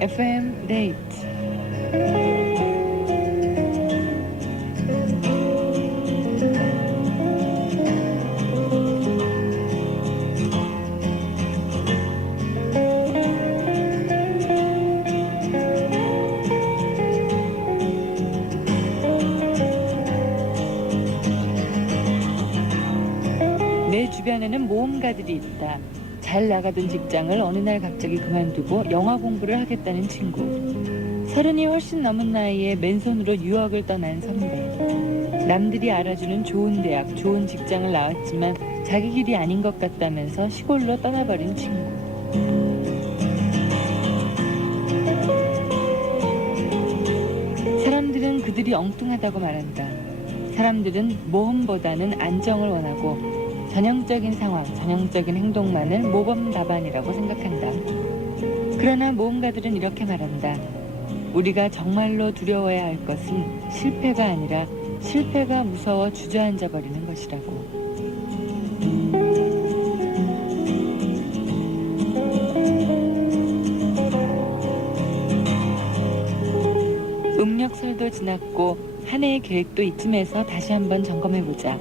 FM 데이트. 내 주변에는 모험가들이 있다. 잘 나가던 직장을 어느 날 갑자기 그만두고 영화 공부를 하겠다는 친구. 30이 훨씬 넘은 나이에 맨손으로 유학을 떠난 선배. 남들이 알아주는 좋은 대학, 좋은 직장을 나왔지만 자기 길이 아닌 것 같다면서 시골로 떠나버린 친구. 사람들은 그들이 엉뚱하다고 말한다. 사람들은 모험보다는 안정을 원하고 전형적인 상황, 전형적인 행동만을 모범 답안이라고 생각한다. 그러나 모험가들은 이렇게 말한다. 우리가 정말로 두려워야 할 것은 실패가 아니라 실패가 무서워 주저앉아 버리는 것이라고. 음력설도 지났고 한 해의 계획도 이쯤에서 다시 한번 점검해보자.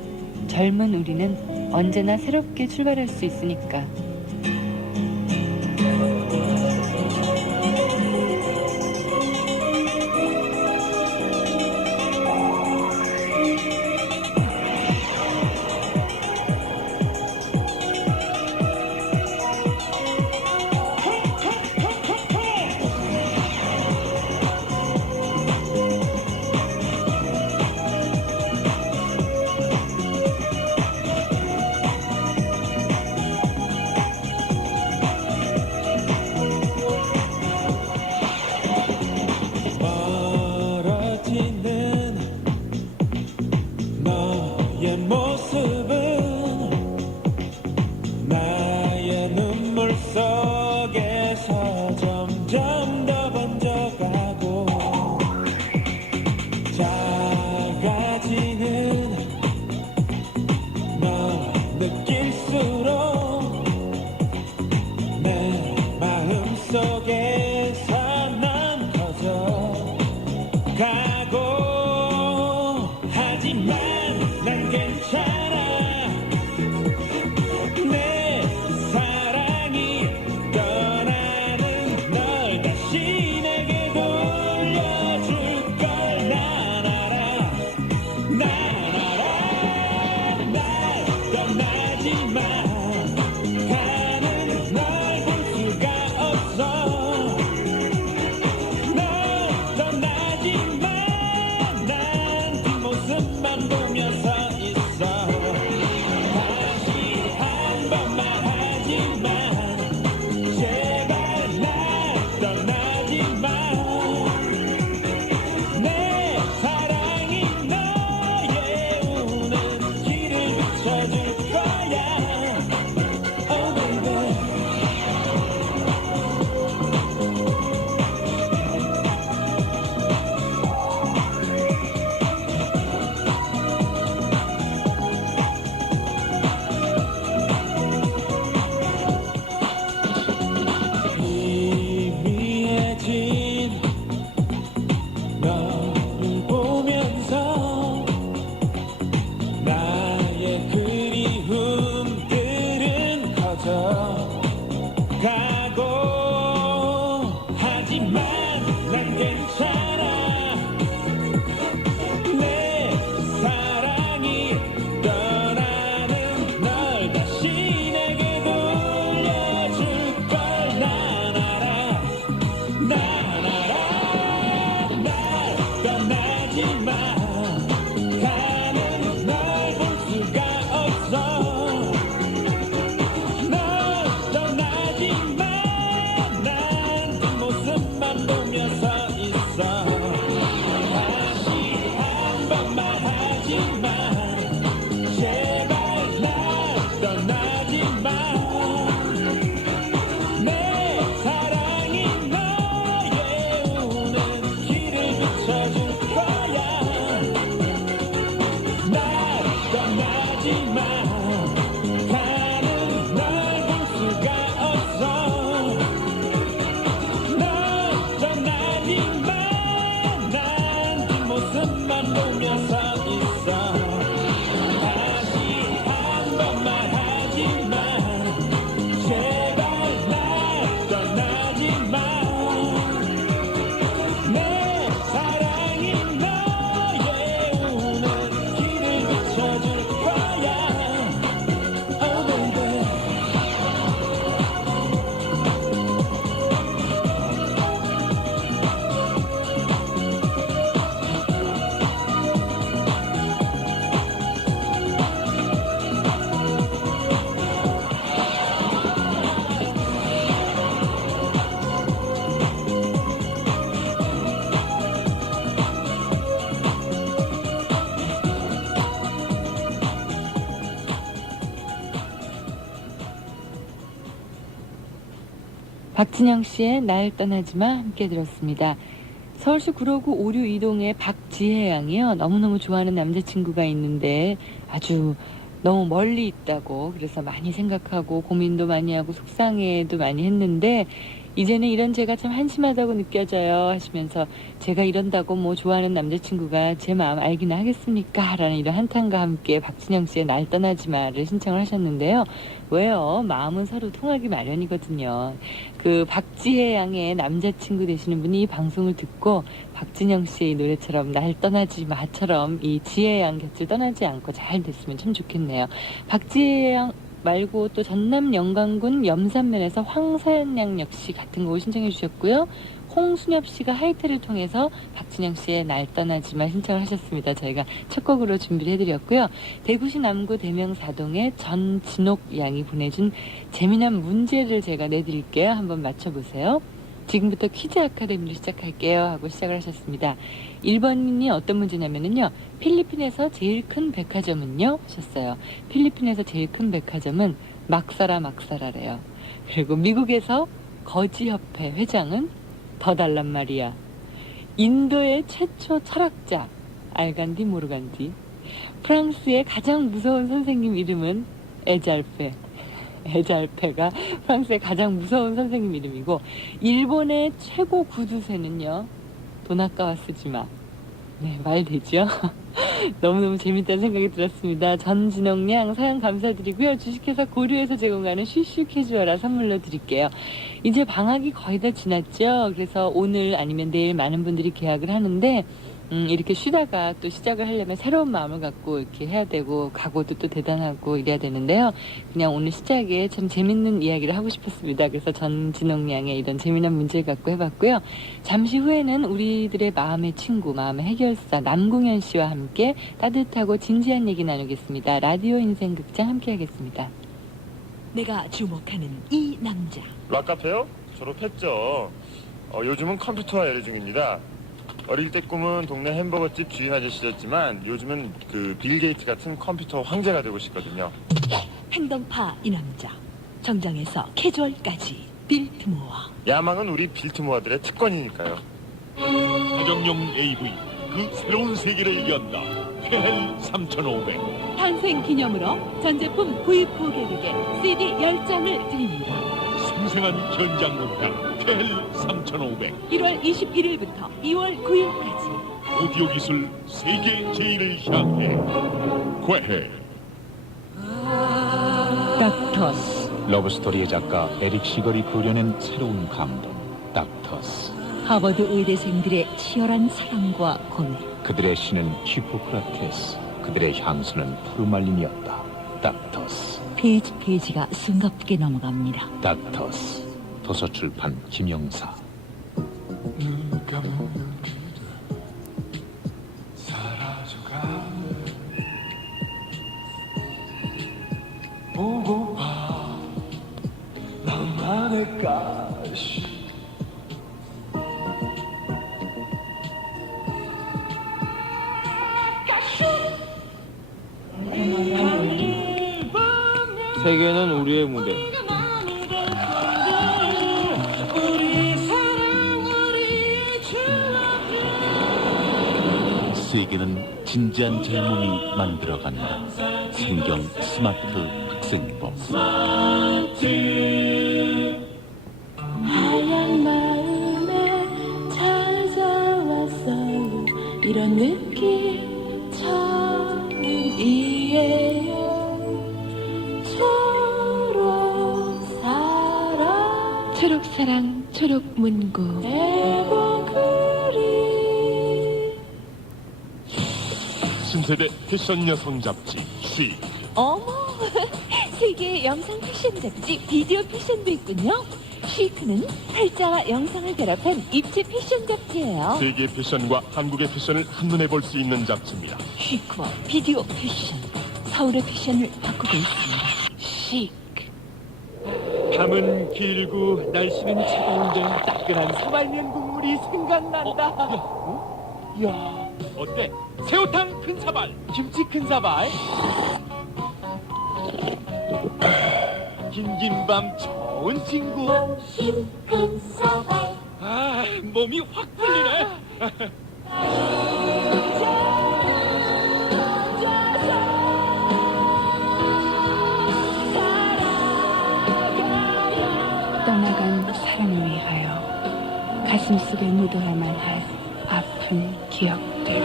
젊은 우리는 언제나 새롭게 출발할 수 있으니까. 박진영 씨의 날 떠나지마 함께 들었습니다. 서울시 구로구 오류 이동의 박지혜 양이요. 너무너무 좋아하는 남자친구가 있는데 아주 너무 멀리 있다고 그래서 많이 생각하고 고민도 많이 하고 속상해도 많이 했는데 이제는 이런 제가 참 한심하다고 느껴져요 하시면서 제가 이런다고 뭐 좋아하는 남자친구가 제 마음 알기나 하겠습니까? 라는 이런 한탄과 함께 박진영 씨의 날 떠나지 마를 신청을 하셨는데요. 왜요? 마음은 서로 통하기 마련이거든요. 그 박지혜 양의 남자친구 되시는 분이 이 방송을 듣고 박진영 씨의 노래처럼 날 떠나지 마처럼 이 지혜 양 곁을 떠나지 않고 잘 됐으면 참 좋겠네요. 박지혜 양 말고 또 전남 영광군 염산면에서 황사연 양 역시 같은 곡을 신청해 주셨고요. 홍순엽 씨가 하이트를 통해서 박진영 씨의 날 떠나지마 신청을 하셨습니다. 저희가 첫 곡으로 준비를 해드렸고요. 대구시 남구 대명사동의 전진옥 양이 보내준 재미난 문제를 제가 내드릴게요. 한번 맞춰보세요. 지금부터 퀴즈 아카데미를 시작할게요 하고 시작을 하셨습니다. 1번이 어떤 문제냐면요. 필리핀에서 제일 큰 백화점은요? 하셨어요. 필리핀에서 제일 큰 백화점은 막사라래요. 그리고 미국에서 거지협회 회장은 더 달란 말이야. 인도의 최초 철학자 알간디 모르간디. 프랑스의 가장 무서운 선생님 이름은 에잘페가 프랑스의 가장 무서운 선생님 이름이고 일본의 최고 구두쇠는요. 돈 아까워 쓰지 마. 네, 말 되죠? 너무너무 재밌다는 생각이 들었습니다. 전진홍 양 사연 감사드리고요. 주식회사 고려에서 제공하는 슈슈 캐주얼화 선물로 드릴게요. 이제 방학이 거의 다 지났죠. 그래서 오늘 아니면 내일 많은 분들이 계약을 하는데 이렇게 쉬다가 또 시작을 하려면 새로운 마음을 갖고 이렇게 해야 되고 각오도 또 대단하고 이래야 되는데요. 그냥 오늘 시작에 참 재밌는 이야기를 하고 싶었습니다. 그래서 전진홍 양의 이런 재미난 문제를 갖고 해봤고요. 잠시 후에는 우리들의 마음의 친구, 마음의 해결사 남궁현 씨와 함께 따뜻하고 진지한 얘기 나누겠습니다. 라디오 인생극장 함께 하겠습니다. 내가 주목하는 이 남자. 락카페요? 졸업했죠. 요즘은 컴퓨터화 열애 중입니다. 어릴 때 꿈은 동네 햄버거집 주인 아저씨였지만 요즘은 그 빌 게이츠 같은 컴퓨터 황제가 되고 싶거든요. 행동파 이 남자. 정장에서 캐주얼까지 빌트모어. 야망은 우리 빌트모아들의 특권이니까요. 가정용 AV 그 새로운 세계를 연다. KL 3500. 탄생 기념으로 전 제품 구입 고객에게 CD 10장을 드립니다. 생생한 현장 음향 KL 3500. 1월 21일부터 2월 9일까지. 오디오 기술 세계 제일을 향해 궤해. 닥터스. 러브스토리의 작가 에릭 시걸이 그려낸 새로운 감동 닥터스. 하버드 의대생들의 치열한 사랑과 고뇌. 그들의 신은 히포크라테스, 그들의 향수는 푸르말린이었다. 닥터스. 페이지가 숨가쁘게 넘어갑니다. 닥터스. 도서출판 김영사. 눈 감으면 그대 사라져가네. 보고파 나만의 가시. 세계는 우리의 무대. 세계는 진지한 젊음이 만들어간다. 성경 스마트 학생법. 하얀 마음에 찾아왔어요. 이런 느낌 처음이에요. 초록사랑 초록문고. 신세대 패션 여성 잡지 쉬. 어머, 세계 영상 패션 잡지 비디오 패션도 있군요. 쉬크는 팔자와 영상을 결합한 입체 패션 잡지예요. 세계 패션과 한국의 패션을 한눈에 볼 수 있는 잡지입니다. 쉬크와 비디오 패션, 서울의 패션을 바꾸고 있습니다. 쉬크. 밤은 길고 날씨는 차가운데 따끈한 사발면 국물이 생각난다. 야, 어때? 새우탕 큰 사발, 김치 큰 사발, 긴 김밥 좋은 친구. 힘큰 사발 아, 몸이 확 풀리네. 떠나간 사랑을 위하여 가슴속에 묻어야만 할 아픈 기억들.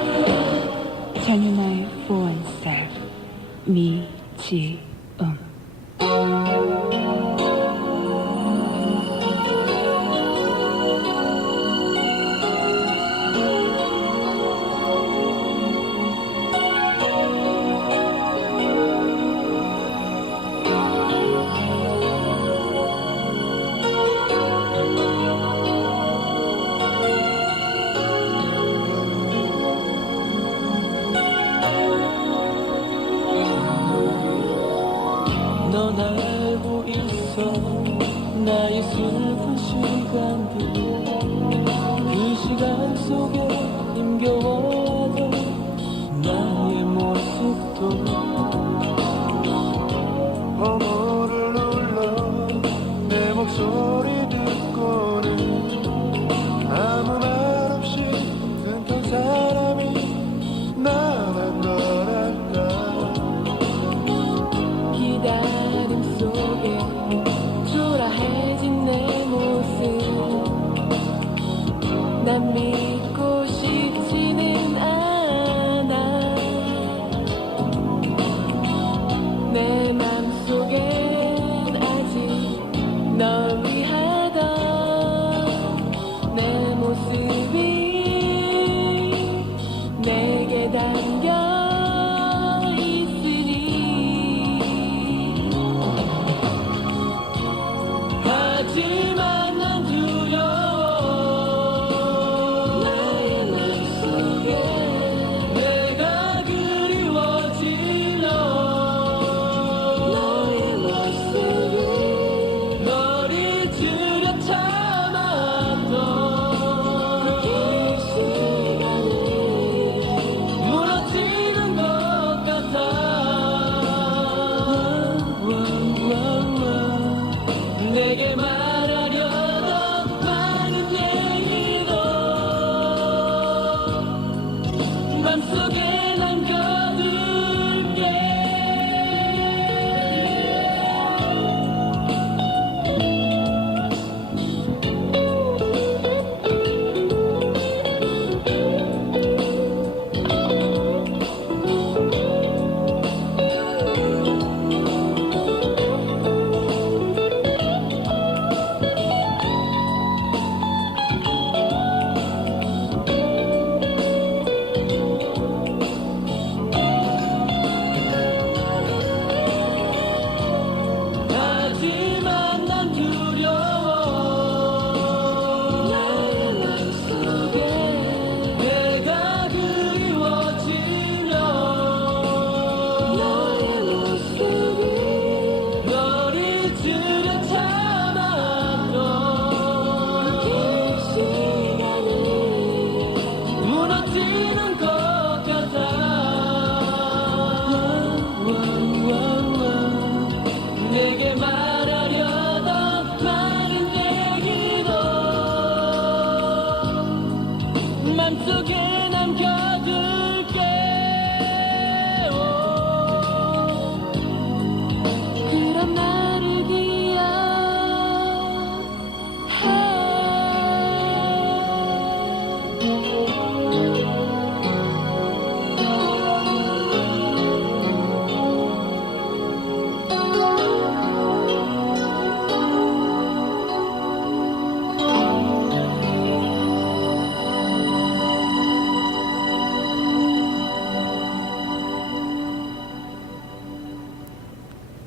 잔인아의 For Oneself 미지음. 넌 알고 있어 나의 슬픈 시간들 그 시간 속에 힘겨워하던 나의 모습도 번호를 눌러 내 목소리 듣고는 아무 말 없이 끊던 사람이 나만 거랄까 기다림 속에 초라해진 내 모습 난 믿고 싶지는 않아 내 맘속엔 아직 널 위하던 내 모습이 내게 담겨 하지만 난 두려워 나의 맘속에 내가 그리워진 너의 모습이 널 잊으려 참았던 그 시간이 무너지는 것 같아 내게 말하려던 많은 얘기도 맘속에 남겨둘게 하지만 난 두려워 나의 맘속에 내가 그리워진 너의 모습이 널 잊으려 참았던 그 시간이 무너지는 것 같아 내게 말하려던 많은 얘기도 맘속에 남겨둘게 그런 나를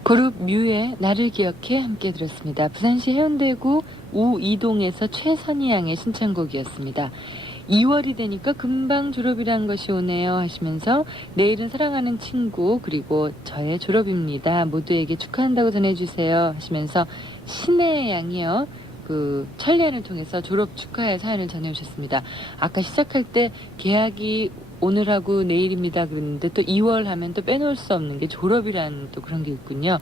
그룹 뮤의 나를 기억해 함께 들었습니다. 부산시 해운대구 우이동에서 최선희 양의 신청곡이었습니다. 2월이 되니까 금방 졸업이란 것이 오네요 하시면서 내일은 사랑하는 친구 그리고 저의 졸업입니다. 모두에게 축하한다고 전해주세요 하시면서 신의 양이요. 그 천리안을 통해서 졸업 축하의 사연을 전해주셨습니다. 아까 시작할 때 계약이 오늘하고 내일입니다 그랬는데 또 2월 하면 또 빼놓을 수 없는 게 졸업이라는 또 그런 게 있군요.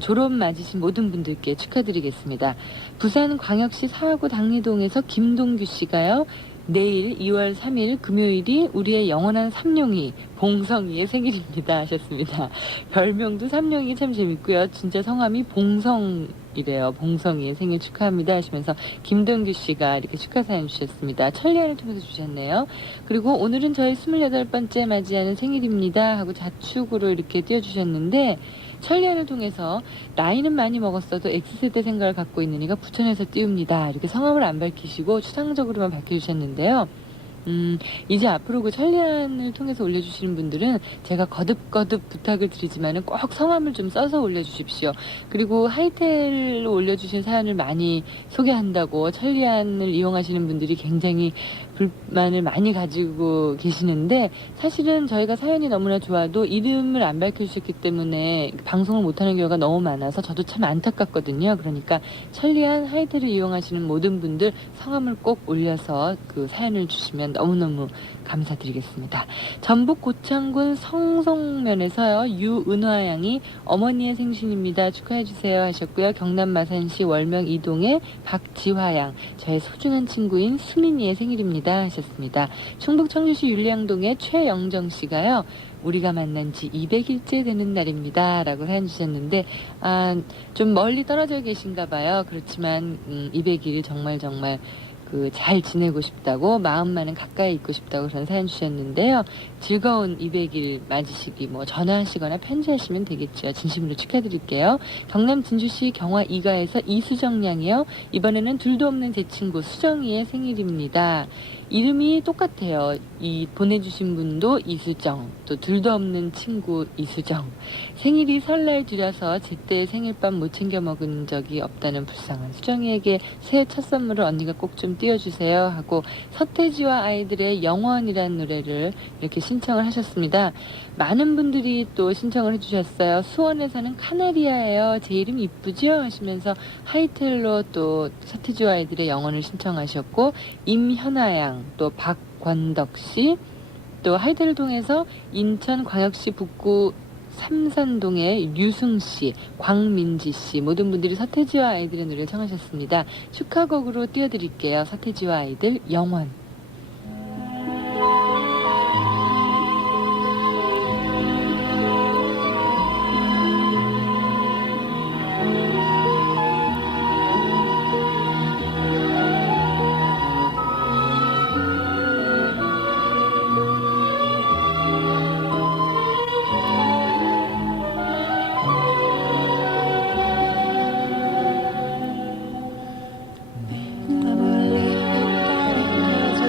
졸업 맞으신 모든 분들께 축하드리겠습니다. 부산광역시 사하구 당리동에서 김동규 씨가요. 내일 2월 3일 금요일이 우리의 영원한 삼룡이 봉성이의 생일입니다 하셨습니다. 별명도 삼룡이 참 재밌고요. 진짜 성함이 봉성이래요. 봉성이의 생일 축하합니다 하시면서 김동규 씨가 이렇게 축하 사연 주셨습니다. 천리안을 통해서 주셨네요. 그리고 오늘은 저희 28번째 맞이하는 생일입니다 하고 자축으로 이렇게 띄워주셨는데 천리안을 통해서 나이는 많이 먹었어도 X세대 생각을 갖고 있는 이가 부천에서 띄웁니다. 이렇게 성함을 안 밝히시고 추상적으로만 밝혀주셨는데요. 이제 앞으로 그 천리안을 통해서 올려주시는 분들은 제가 거듭거듭 부탁을 드리지만은 꼭 성함을 좀 써서 올려주십시오. 그리고 하이텔로 올려주신 사연을 많이 소개한다고 천리안을 이용하시는 분들이 굉장히 불만을 많이 가지고 계시는데 사실은 저희가 사연이 너무나 좋아도 이름을 안 밝혀주셨기 때문에 방송을 못하는 경우가 너무 많아서 저도 참 안타깝거든요. 그러니까 천리안 하이텔을 이용하시는 모든 분들 성함을 꼭 올려서 그 사연을 주시면 너무너무 감사드리겠습니다. 전북 고창군 성송면에서요. 유은화 양이 어머니의 생신입니다. 축하해주세요 하셨고요. 경남 마산시 월명 이동의 박지화 양 저의 소중한 친구인 수민이의 생일입니다 하셨습니다. 충북 청주시 율량동의 최영정 씨가요. 우리가 만난 지 200일째 되는 날입니다 라고 사연 주셨는데 좀 멀리 떨어져 계신가 봐요. 그렇지만 200일 정말 잘 지내고 싶다고 마음만은 가까이 있고 싶다고 그런 사연 주셨는데요. 즐거운 200일 맞으시기 전화하시거나 편지하시면 되겠죠. 진심으로 축하드릴게요. 경남 진주시 경화 이가에서 이수정 양이요. 이번에는 둘도 없는 제 친구 수정이의 생일입니다. 이름이 똑같아요. 이 보내주신 분도 이수정, 또 둘도 없는 친구 이수정. 생일이 설날 뒤라서 제때 생일밥 못 챙겨 먹은 적이 없다는 불쌍한 수정이에게 새해 첫 선물을 언니가 꼭 좀 띄워주세요 하고 서태지와 아이들의 영원이라는 노래를 이렇게 신청을 하셨습니다. 많은 분들이 또 신청을 해주셨어요. 수원에 사는 카나리아예요. 제 이름 이쁘죠? 하시면서 하이텔로 또 서태지와 아이들의 영원을 신청하셨고 임현아 양, 또 박권덕 씨, 또 하이텔을 통해서 인천광역시 북구 삼산동의 류승씨, 광민지씨 모든 분들이 서태지와 아이들의 노래를 청하셨습니다. 축하곡으로 띄워드릴게요. 서태지와 아이들 영원. 몰래 했다는 여자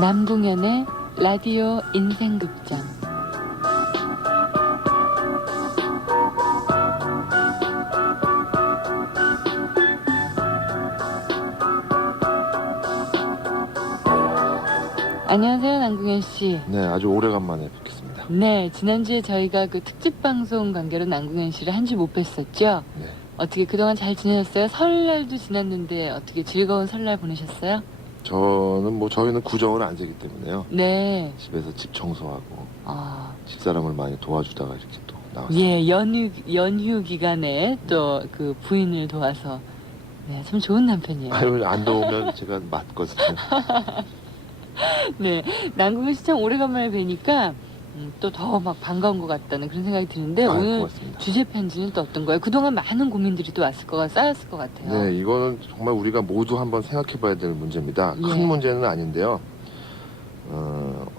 남궁현의 라디오 인생극장. 안녕하세요, 남궁현 씨. 네, 아주 오래간만에 뵙겠습니다. 네, 지난주에 저희가 그 특집 방송 관계로 남궁현 씨를 한 주 못 뵀었죠? 네. 어떻게 그동안 잘 지내셨어요? 설날도 지났는데 어떻게 즐거운 설날 보내셨어요? 저희는 구정을 안 세기 때문에요. 네. 집에서 집 청소하고 아, 집사람을 많이 도와주다가 이렇게 또 나왔어요. 예, 연휴 기간에 또 그 부인을 도와서 네, 참 좋은 남편이에요. 아유, 안 도우면 제가 맞거든요. 네, 남궁현 씨 참 오래간만에 뵈니까 또 더 막 반가운 것 같다는 그런 생각이 드는데 아유, 오늘 고맙습니다. 주제 편지는 또 어떤 거예요? 그동안 많은 고민들이 또 쌓였을 것 같아요. 네, 이거는 정말 우리가 모두 한번 생각해봐야 될 문제입니다. 예. 큰 문제는 아닌데요.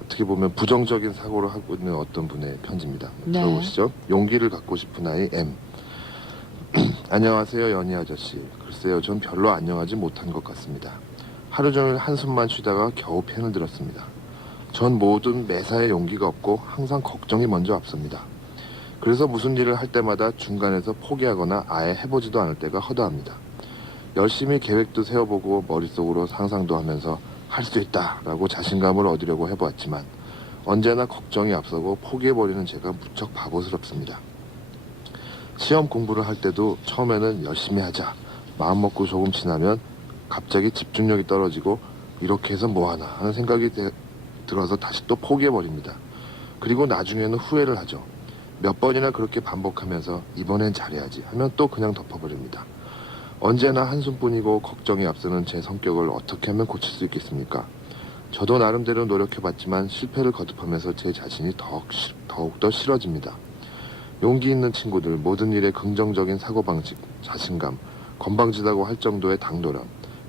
어떻게 보면 부정적인 사고를 하고 있는 어떤 분의 편지입니다. 네. 들어보시죠. 용기를 갖고 싶은 아이 M. 안녕하세요, 연희 아저씨. 글쎄요, 전 별로 안녕하지 못한 것 같습니다. 하루 종일 한숨만 쉬다가 겨우 펜을 들었습니다. 전 모든 매사에 용기가 없고 항상 걱정이 먼저 앞섭니다. 그래서 무슨 일을 할 때마다 중간에서 포기하거나 아예 해보지도 않을 때가 허다합니다. 열심히 계획도 세워보고 머릿속으로 상상도 하면서 할 수 있다라고 자신감을 얻으려고 해보았지만 언제나 걱정이 앞서고 포기해버리는 제가 무척 바보스럽습니다. 시험 공부를 할 때도 처음에는 열심히 하자 마음먹고 조금 지나면 갑자기 집중력이 떨어지고 이렇게 해서 뭐하나 하는 생각이 들어서 다시 또 포기해버립니다. 그리고 나중에는 후회를 하죠. 몇 번이나 그렇게 반복하면서 이번엔 잘해야지 하면 또 그냥 덮어버립니다. 언제나 한숨뿐이고 걱정이 앞서는 제 성격을 어떻게 하면 고칠 수 있겠습니까? 저도 나름대로 노력해봤지만 실패를 거듭하면서 제 자신이 더욱더 싫어집니다. 용기 있는 친구들, 모든 일에 긍정적인 사고방식, 자신감, 건방지다고 할 정도의 당돌함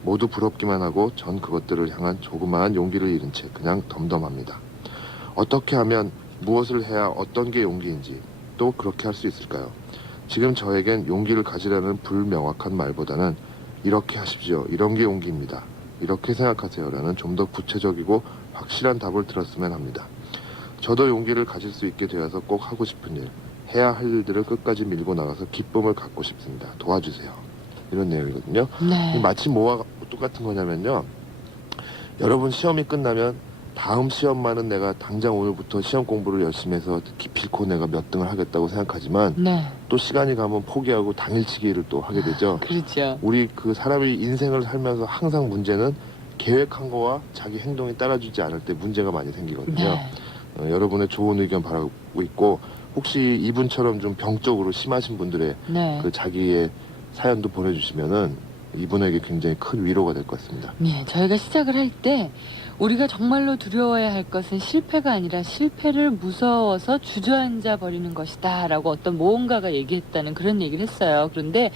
모두 부럽기만 하고 전 그것들을 향한 조그마한 용기를 잃은 채 그냥 덤덤합니다. 어떻게 하면 무엇을 해야 어떤 게 용기인지 또 그렇게 할 수 있을까요? 지금 저에겐 용기를 가지라는 불명확한 말보다는 이렇게 하십시오. 이런 게 용기입니다. 이렇게 생각하세요라는 좀 더 구체적이고 확실한 답을 들었으면 합니다. 저도 용기를 가질 수 있게 되어서 꼭 하고 싶은 일, 해야 할 일들을 끝까지 밀고 나가서 기쁨을 갖고 싶습니다. 도와주세요. 이런 내용이거든요. 네. 마치 뭐와 똑같은 거냐면요. 여러분 시험이 끝나면 다음 시험만은 내가 당장 오늘부터 시험 공부를 열심히 해서 기필코 내가 몇 등을 하겠다고 생각하지만 네. 또 시간이 가면 포기하고 당일치기를 또 하게 되죠. 그렇죠. 우리 그 사람이 인생을 살면서 항상 문제는 계획한 거와 자기 행동이 따라주지 않을 때 문제가 많이 생기거든요. 네. 여러분의 좋은 의견 바라고 있고 혹시 이분처럼 좀 병적으로 심하신 분들의 네. 그 자기의 사연도 보내주시면은 이분에게 굉장히 큰 위로가 될 것 같습니다. 네, 저희가 시작을 할 때 우리가 정말로 두려워해야 할 것은 실패가 아니라 실패를 무서워서 주저앉아 버리는 것이다 라고 어떤 모험가가 얘기했다는 그런 얘기를 했어요. 그런데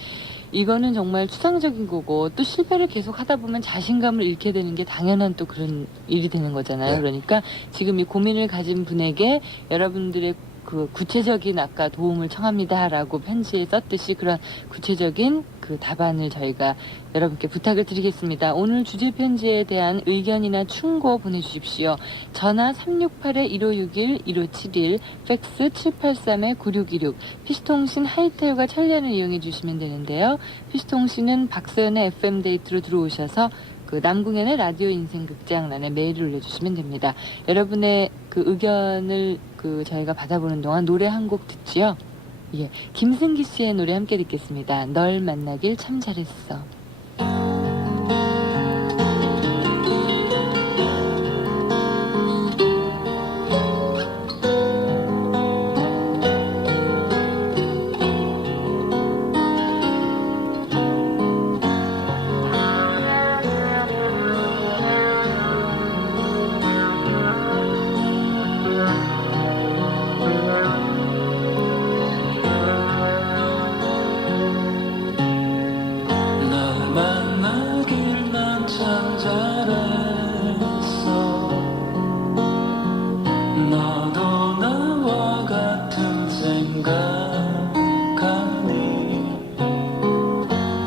이거는 정말 추상적인 거고 또 실패를 계속 하다 보면 자신감을 잃게 되는 게 당연한 또 그런 일이 되는 거잖아요. 네. 그러니까 지금 이 고민을 가진 분에게 여러분들의 그 구체적인 아까 도움을 청합니다라고 편지에 썼듯이 그런 구체적인 그 답안을 저희가 여러분께 부탁을 드리겠습니다. 오늘 주제 편지에 대한 의견이나 충고 보내주십시오. 전화 368-1561-1571, 팩스 783-9626, 피스통신 하이텔과 천리안을 이용해 주시면 되는데요. 피스통신은 박서연의 FM데이트로 들어오셔서 그 남궁현의 라디오 인생극장란에 메일을 올려주시면 됩니다. 여러분의 그 의견을 그 저희가 받아보는 동안 노래 한 곡 듣지요. 예, 김승기 씨의 노래 함께 듣겠습니다. 널 만나길 참 잘했어.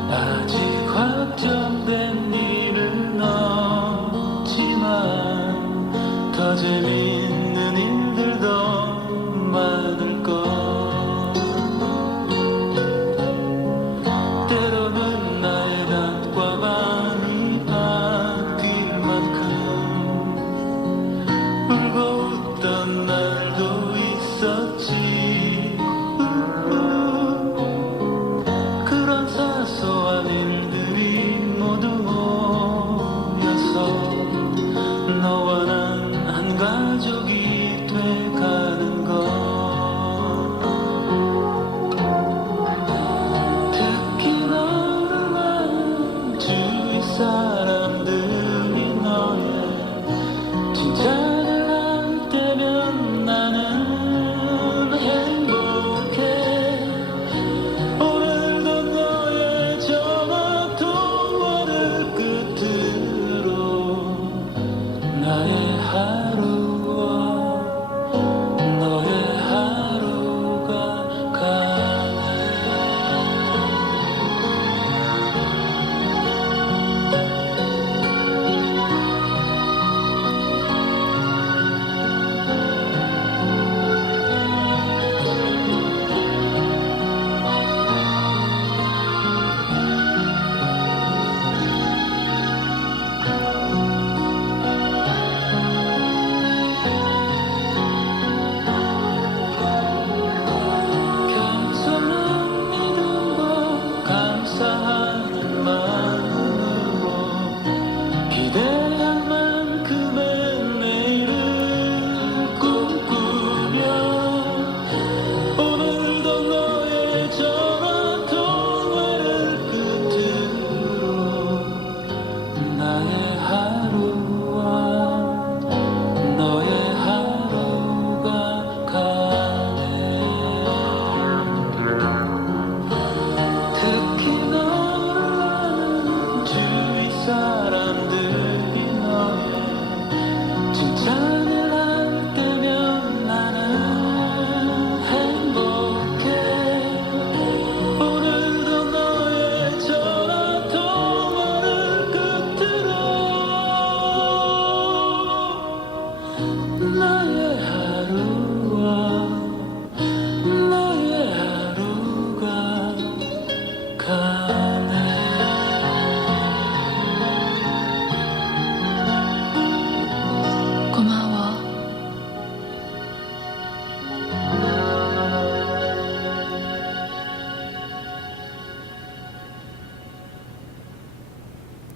아직 확정된 일은 없지만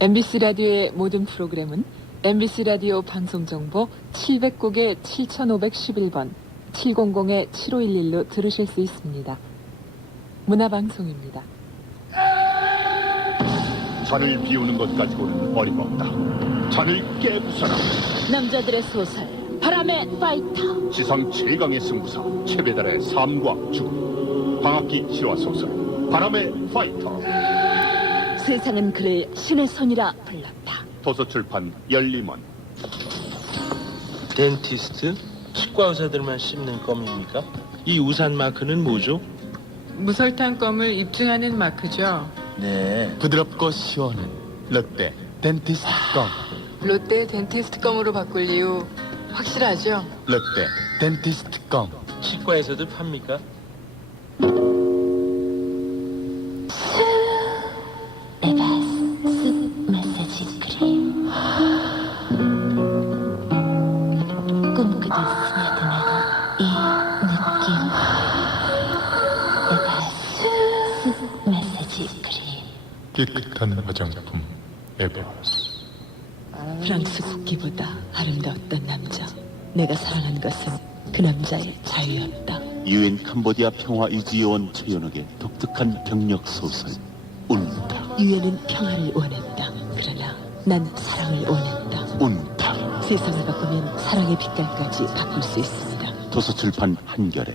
MBC 라디오의 모든 프로그램은 MBC 라디오 방송정보 700곡에 7511번, 700-7511로 들으실 수 있습니다. 문화방송입니다. 잔을 비우는 것 가지고는 어림없다. 잔을 깨부숴라. 남자들의 소설 바람의 파이터. 지상 최강의 승부사 최배달의 삶과 죽음. 방학기 실화 소설 바람의 파이터. 세상은 그를 신의 손이라 불렀다. 도서출판 열림원. 덴티스트? 치과 의사들만 씹는 껌입니까? 이 우산 마크는 뭐죠? 무설탕 껌을 입증하는 마크죠. 네. 부드럽고 시원한 롯데 덴티스트 껌. 롯데 덴티스트 껌으로 바꿀 이유 확실하죠? 롯데 덴티스트 껌. 치과에서도 팝니까? 에바스 마사지 크림. 꿈꾸듯 스며드는 이 느낌. 에바스 마사지 크림. 깨끗한 화장품 에버스. 프랑스 국기보다 아름다웠던 남자. 내가 사랑한 것은 그 남자의 자유였다. 유엔 캄보디아 평화 유지요원 최연옥의 독특한 병력 소설 운탁. 유엔은 평화를 원했다. 그러나 난 사랑을 원했다. 운탁. 세상을 바꾸면 사랑의 빛깔까지 바꿀 수 있습니다. 도서출판 한겨레.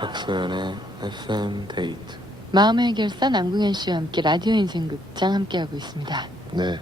박소연의 FM 데이트. 마음의 해결사 남궁현 씨와 함께 라디오 인생극장 함께하고 있습니다. 네,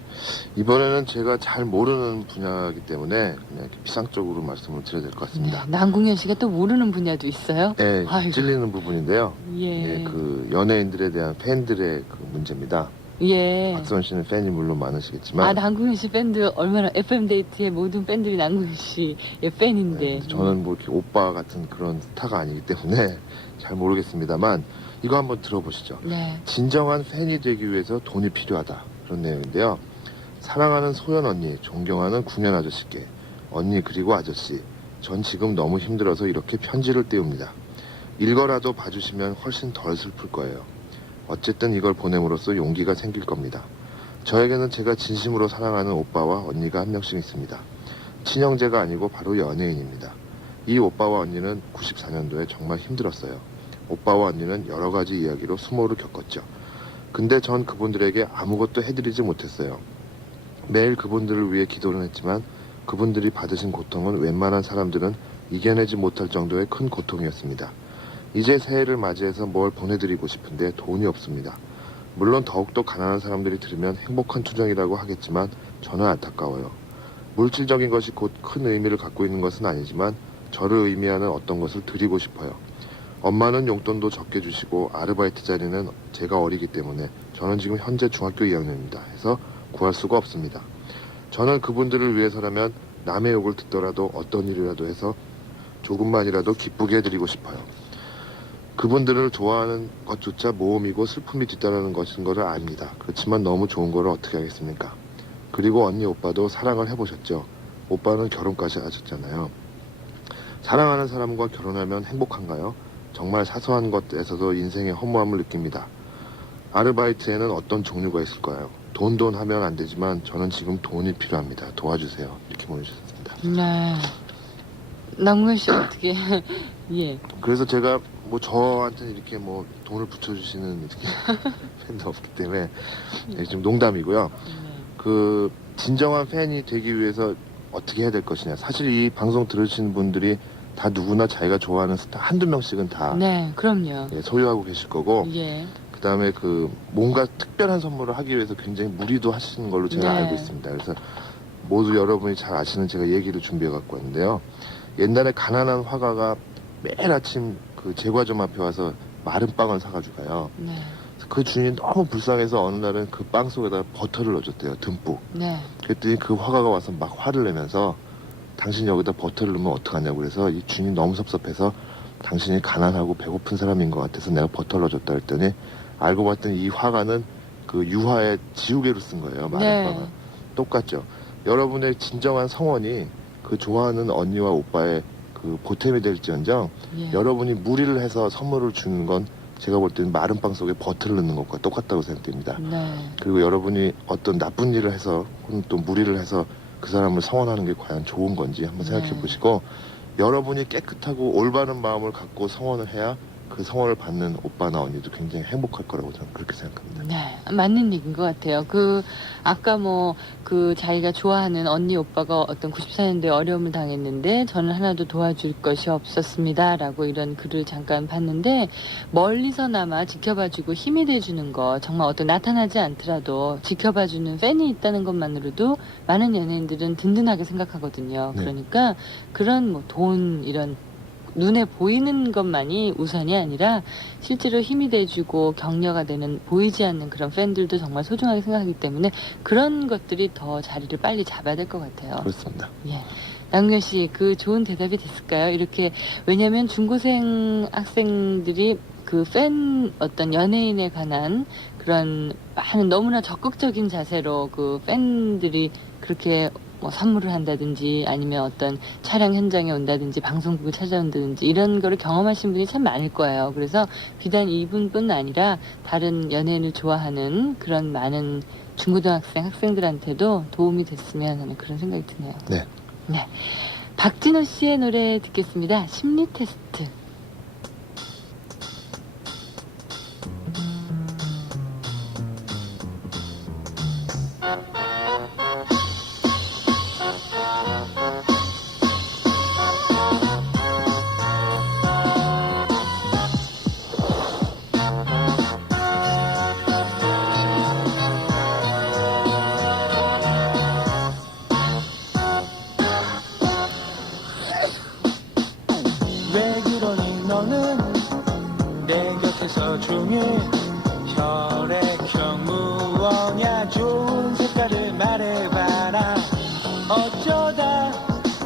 이번에는 제가 잘 모르는 분야이기 때문에 그냥 이렇게 피상적으로 말씀을 드려야 될 것 네, 같습니다. 남궁현 씨가 또 모르는 분야도 있어요? 네, 아이고. 찔리는 부분인데요. 예. 예, 그 연예인들에 대한 팬들의 그 문제입니다. 예. 박소연 씨는 팬이 물론 많으시겠지만 아, 남궁현 씨 밴드 얼마나 FM데이트의 모든 팬들이 남궁현 씨의 팬인데. 네, 저는 뭐 이렇게 오빠 같은 그런 스타가 아니기 때문에 잘 모르겠습니다만 이거 한번 들어보시죠. 네. 진정한 팬이 되기 위해서 돈이 필요하다. 그런 내용인데요. 사랑하는 소연 언니, 존경하는 궁현 아저씨께 언니 그리고 아저씨, 전 지금 너무 힘들어서 이렇게 편지를 띄웁니다. 읽어라도 봐주시면 훨씬 덜 슬플 거예요. 어쨌든 이걸 보냄으로써 용기가 생길 겁니다. 저에게는 제가 진심으로 사랑하는 오빠와 언니가 한 명씩 있습니다. 친형제가 아니고 바로 연예인입니다. 이 오빠와 언니는 94년도에 정말 힘들었어요. 오빠와 언니는 여러 가지 이야기로 수모를 겪었죠. 근데 전 그분들에게 아무것도 해드리지 못했어요. 매일 그분들을 위해 기도를 했지만 그분들이 받으신 고통은 웬만한 사람들은 이겨내지 못할 정도의 큰 고통이었습니다. 이제 새해를 맞이해서 뭘 보내드리고 싶은데 돈이 없습니다. 물론 더욱더 가난한 사람들이 들으면 행복한 투정이라고 하겠지만 저는 안타까워요. 물질적인 것이 곧 큰 의미를 갖고 있는 것은 아니지만 저를 의미하는 어떤 것을 드리고 싶어요. 엄마는 용돈도 적게 주시고 아르바이트 자리는 제가 어리기 때문에 저는 지금 현재 중학교 2학년입니다. 해서 구할 수가 없습니다. 저는 그분들을 위해서라면 남의 욕을 듣더라도 어떤 일이라도 해서 조금만이라도 기쁘게 해드리고 싶어요. 그분들을 좋아하는 것조차 모험이고 슬픔이 뒤따르는 것인 거를 압니다. 그렇지만 너무 좋은 거를 어떻게 하겠습니까? 그리고 언니 오빠도 사랑을 해보셨죠? 오빠는 결혼까지 하셨잖아요. 사랑하는 사람과 결혼하면 행복한가요? 정말 사소한 것에서도 인생의 허무함을 느낍니다. 아르바이트에는 어떤 종류가 있을까요? 돈 하면 안 되지만 저는 지금 돈이 필요합니다. 도와주세요. 이렇게 보내주셨습니다. 네. 남궁현 씨 어떻게, 예. 그래서 제가 뭐 저한테는 이렇게 뭐 돈을 붙여주시는 이렇게 팬도 없기 때문에 좀 농담이고요. 그 진정한 팬이 되기 위해서 어떻게 해야 될 것이냐. 사실 이 방송 들으시는 분들이 다 누구나 자기가 좋아하는 스타 한두 명씩은 다 네, 그럼요. 소유하고 계실 거고 예. 그 그다음에 그 뭔가 특별한 선물을 하기 위해서 굉장히 무리도 하시는 걸로 제가 네. 알고 있습니다. 그래서 모두 여러분이 잘 아시는 제가 얘기를 준비해 갖고 왔는데요. 옛날에 가난한 화가가 매일 아침 그 제과점 앞에 와서 마른 빵을 사가지고 가요. 네. 그 주인이 너무 불쌍해서 어느 날은 그 빵 속에다가 버터를 넣어줬대요. 듬뿍. 네. 그랬더니 그 화가가 와서 막 화를 내면서 당신이 여기다 버터를 넣으면 어떡하냐고 그래서 이 주인이 너무 섭섭해서 당신이 가난하고 배고픈 사람인 것 같아서 내가 버터를 넣어줬다 했더니 알고 봤더니 이 화가는 그 유화의 지우개로 쓴 거예요. 마른 네. 빵을. 똑같죠. 여러분의 진정한 성원이 그 좋아하는 언니와 오빠의 그 보탬이 될지언정 예. 여러분이 무리를 해서 선물을 주는 건 제가 볼 때는 마른 빵 속에 버터를 넣는 것과 똑같다고 생각됩니다. 네. 그리고 여러분이 어떤 나쁜 일을 해서 혹은 또 무리를 해서 그 사람을 성원하는 게 과연 좋은 건지 한번 생각해 네. 보시고 여러분이 깨끗하고 올바른 마음을 갖고 성원을 해야 그 성원을 받는 오빠나 언니도 굉장히 행복할 거라고 저는 그렇게 생각합니다. 네, 맞는 얘기인 것 같아요. 아까 그 자기가 좋아하는 언니, 오빠가 어떤 94년도에 어려움을 당했는데 저는 하나도 도와줄 것이 없었습니다. 라고 이런 글을 잠깐 봤는데 멀리서나마 지켜봐주고 힘이 돼주는 거, 정말 어떤 나타나지 않더라도 지켜봐주는 팬이 있다는 것만으로도 많은 연예인들은 든든하게 생각하거든요. 네. 그러니까 그런 돈, 이런 눈에 보이는 것만이 우선이 아니라 실제로 힘이 돼주고 격려가 되는 보이지 않는 그런 팬들도 정말 소중하게 생각하기 때문에 그런 것들이 더 자리를 빨리 잡아야 될 것 같아요. 그렇습니다. 예. 남규현 씨, 그 좋은 대답이 됐을까요? 이렇게, 왜냐면 중고생 학생들이 그 어떤 연예인에 관한 그런 많은 너무나 적극적인 자세로 그 팬들이 그렇게 선물을 한다든지 아니면 어떤 촬영 현장에 온다든지 방송국을 찾아온다든지 이런 거를 경험하신 분이 참 많을 거예요. 그래서 비단 이분뿐 아니라 다른 연예인을 좋아하는 그런 많은 중고등학생 학생들한테도 도움이 됐으면 하는 그런 생각이 드네요. 네. 네. 박진호 씨의 노래 듣겠습니다. 심리 테스트. 왜 그러니 너는 내 곁에서 종일 혈액형 무엇냐 좋은 색깔을 말해봐라 어쩌다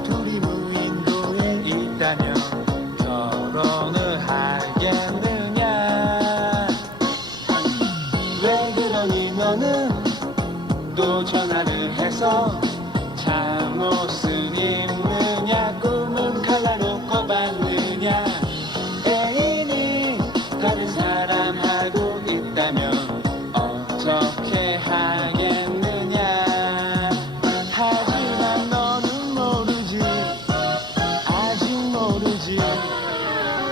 둘이 무인도에 있다면 결혼을 하겠느냐 왜 그러니 너는 또 전화를 해서 잠옷을 입느냐 꿈은 칼라로 꼽았느냐 애인이 다른 사람하고 있다면 어떻게 하겠느냐 하지만 너는 모르지 아직 모르지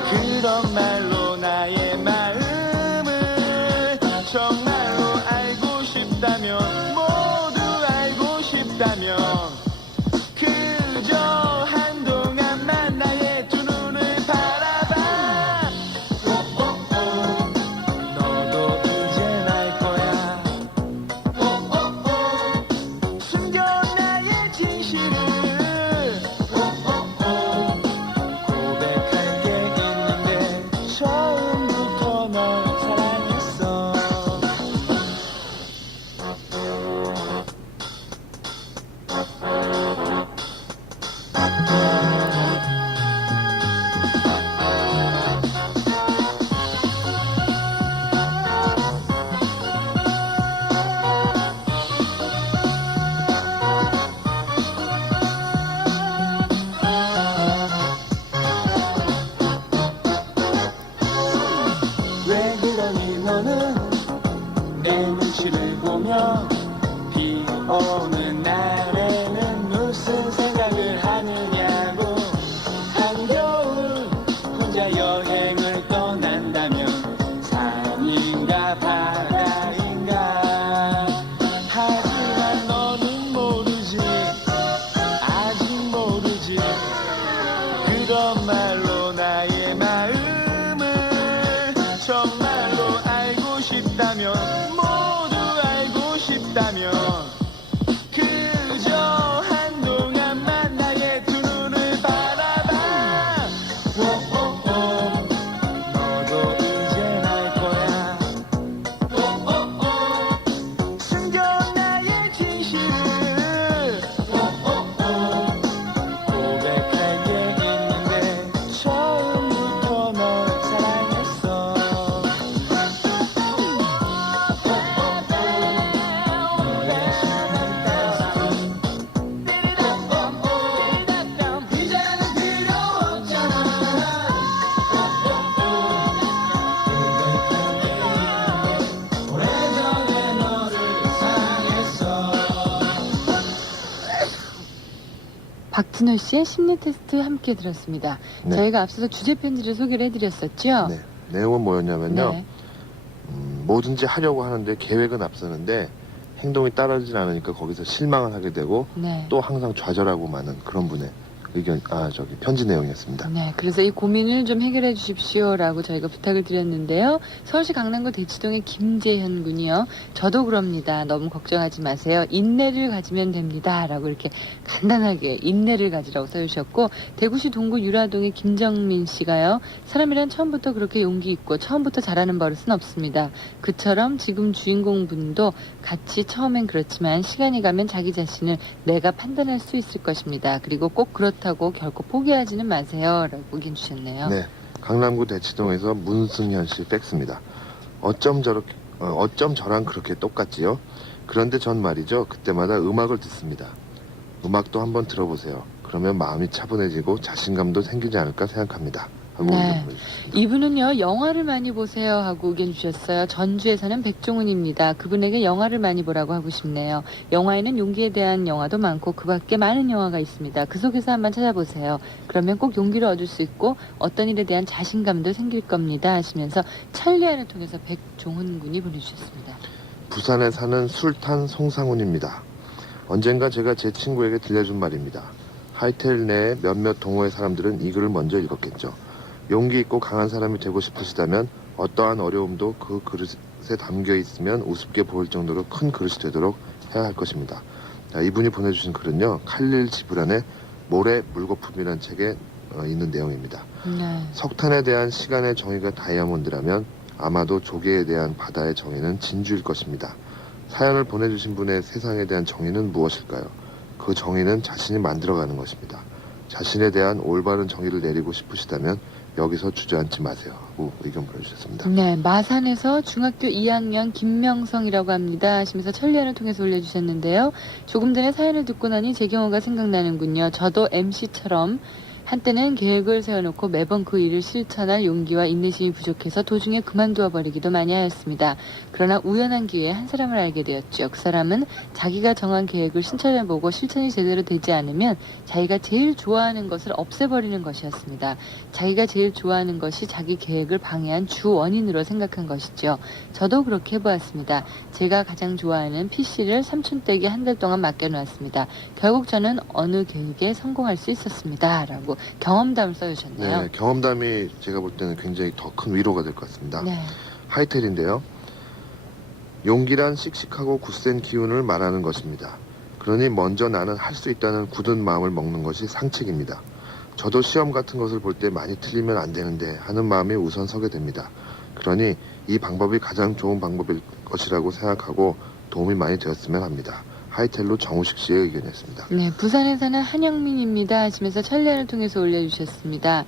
그런 말로 나의 마음을 정말로 알고 싶다면 모두 알고 싶다면 그저 한동안만 나의 두 눈을 바라봐 너도 이제 알 거야 숨겨 나의 진실을 고백할 게 있는데 처음부터 널 사랑했어 왜 그러니 너는 내 눈치를 보며 비 오는 날에는 무슨 생각을 하느냐고 한겨울 혼자 여행을 떠난다면 산인가 바다인가 하지만 너는 모르지 아직 모르지 그런 말로 나의 마음을 정말로 알고 싶 박진호 씨의 심리 테스트 함께 들었습니다. 네. 저희가 앞서서 주제 편지를 소개를 해드렸었죠? 네. 내용은 뭐였냐면요. 네. 뭐든지 하려고 하는데 계획은 앞서는데 행동이 따라오질 않으니까 거기서 실망을 하게 되고 네. 또 항상 좌절하고 마는 그런 분의 편지 내용이었습니다. 네, 그래서 이 고민을 좀 해결해 주십시오라고 저희가 부탁을 드렸는데요. 서울시 강남구 대치동의 김재현 군이요. 저도 그럽니다. 너무 걱정하지 마세요. 인내를 가지면 됩니다. 라고 이렇게 간단하게 인내를 가지라고 써주셨고, 대구시 동구 유라동의 김정민 씨가요. 사람이란 처음부터 그렇게 용기 있고 처음부터 잘하는 버릇은 없습니다. 그처럼 지금 주인공 분도 같이 처음엔 그렇지만 시간이 가면 자기 자신을 내가 판단할 수 있을 것입니다. 그리고 꼭 그렇다고 결코 포기하지는 마세요. 라고 의견 주셨네요. 네, 강남구 대치동에서 문승현 씨 팩스입니다. 어쩜 저랑 그렇게 똑같지요? 그런데 전 말이죠. 그때마다 음악을 듣습니다. 음악도 한번 들어보세요. 그러면 마음이 차분해지고 자신감도 생기지 않을까 생각합니다. 하고 네. 의견 보내주셨습니다. 이분은요, 영화를 많이 보세요 하고 의견 주셨어요. 전주에 사는 백종훈입니다. 그분에게 영화를 많이 보라고 하고 싶네요. 영화에는 용기에 대한 영화도 많고 그 밖에 많은 영화가 있습니다. 그 속에서 한번 찾아보세요. 그러면 꼭 용기를 얻을 수 있고 어떤 일에 대한 자신감도 생길 겁니다. 하시면서 천리안을 통해서 백종훈 군이 보내주셨습니다. 부산에 사는 술탄 송상훈입니다. 언젠가 제가 제 친구에게 들려준 말입니다. 하이텔 내 몇몇 동호회 사람들은 이 글을 먼저 읽었겠죠. 용기 있고 강한 사람이 되고 싶으시다면 어떠한 어려움도 그 그릇에 담겨 있으면 우습게 보일 정도로 큰 그릇이 되도록 해야 할 것입니다. 자, 이분이 보내주신 글은요. 칼릴 지브란의 모래 물거품이라는 책에 있는 내용입니다. 네. 석탄에 대한 시간의 정의가 다이아몬드라면 아마도 조개에 대한 바다의 정의는 진주일 것입니다. 사연을 보내주신 분의 세상에 대한 정의는 무엇일까요? 그 정의는 자신이 만들어가는 것입니다. 자신에 대한 올바른 정의를 내리고 싶으시다면 여기서 주저앉지 마세요. 하고 의견 보내주셨습니다. 네, 마산에서 중학교 2학년 김명성이라고 합니다. 하시면서 천리안을 통해서 올려주셨는데요. 조금 전에 사연을 듣고 나니 제 경우가 생각나는군요. 저도 MC처럼 한때는 계획을 세워놓고 매번 그 일을 실천할 용기와 인내심이 부족해서 도중에 그만두어 버리기도 많이 하였습니다. 그러나 우연한 기회에 한 사람을 알게 되었죠. 그 사람은 자기가 정한 계획을 실천해보고 실천이 제대로 되지 않으면 자기가 제일 좋아하는 것을 없애버리는 것이었습니다. 자기가 제일 좋아하는 것이 자기 계획을 방해한 주 원인으로 생각한 것이죠. 저도 그렇게 해보았습니다. 제가 가장 좋아하는 PC를 삼촌 댁에 한 달 동안 맡겨놓았습니다. 결국 저는 어느 계획에 성공할 수 있었습니다. 라고 경험담을 써주셨네요. 네, 경험담이 제가 볼 때는 굉장히 더 큰 위로가 될 것 같습니다. 네. 하이텔인데요. 용기란 씩씩하고 굳센 기운을 말하는 것입니다. 그러니 먼저 나는 할 수 있다는 굳은 마음을 먹는 것이 상책입니다. 저도 시험 같은 것을 볼 때 많이 틀리면 안 되는데 하는 마음이 우선 서게 됩니다. 그러니 이 방법이 가장 좋은 방법일 것이라고 생각하고 도움이 많이 되었으면 합니다. 하이텔로 정우식 씨의 의견이었습니다. 네, 부산에 사는 한영민입니다. 하시면서 천리안을 통해서 올려주셨습니다.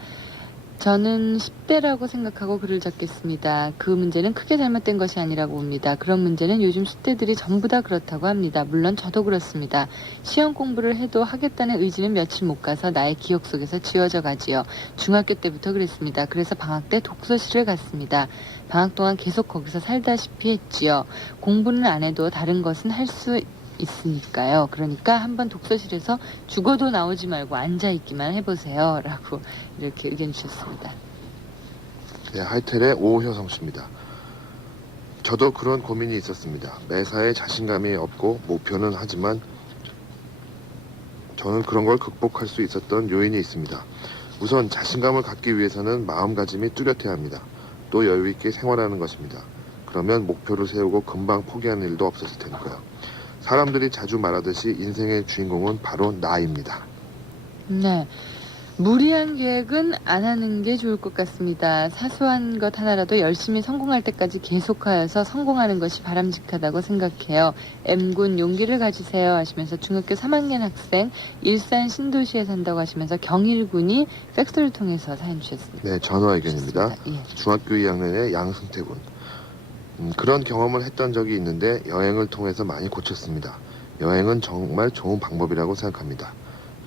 저는 10대라고 생각하고 글을 적겠습니다. 그 문제는 크게 잘못된 것이 아니라고 봅니다. 그런 문제는 요즘 10대들이 전부 다 그렇다고 합니다. 물론 저도 그렇습니다. 시험 공부를 해도 하겠다는 의지는 며칠 못 가서 나의 기억 속에서 지워져 가지요. 중학교 때부터 그랬습니다. 그래서 방학 때 독서실을 갔습니다. 방학 동안 계속 거기서 살다시피 했지요. 공부는 안 해도 다른 것은 할 수 있으니까요. 그러니까 한번 독서실에서 죽어도 나오지 말고 앉아있기만 해보세요. 라고 이렇게 의견 주셨습니다. 네, 하이텔의 오효성 씨입니다. 저도 그런 고민이 있었습니다. 매사에 자신감이 없고 목표는 하지만 저는 그런 걸 극복할 수 있었던 요인이 있습니다. 우선 자신감을 갖기 위해서는 마음가짐이 뚜렷해야 합니다. 또 여유있게 생활하는 것입니다. 그러면 목표를 세우고 금방 포기하는 일도 없었을 테니까요. 사람들이 자주 말하듯이 인생의 주인공은 바로 나입니다. 네. 무리한 계획은 안 하는 게 좋을 것 같습니다. 사소한 것 하나라도 열심히 성공할 때까지 계속하여서 성공하는 것이 바람직하다고 생각해요. M군 용기를 가지세요 하시면서 중학교 3학년 학생 일산 신도시에 산다고 하시면서 경일군이 팩스를 통해서 사연 주셨습니다. 네, 전화 의견입니다. 예. 중학교 2학년의 양승태 군. 그런 경험을 했던 적이 있는데 여행을 통해서 많이 고쳤습니다. 여행은 정말 좋은 방법이라고 생각합니다.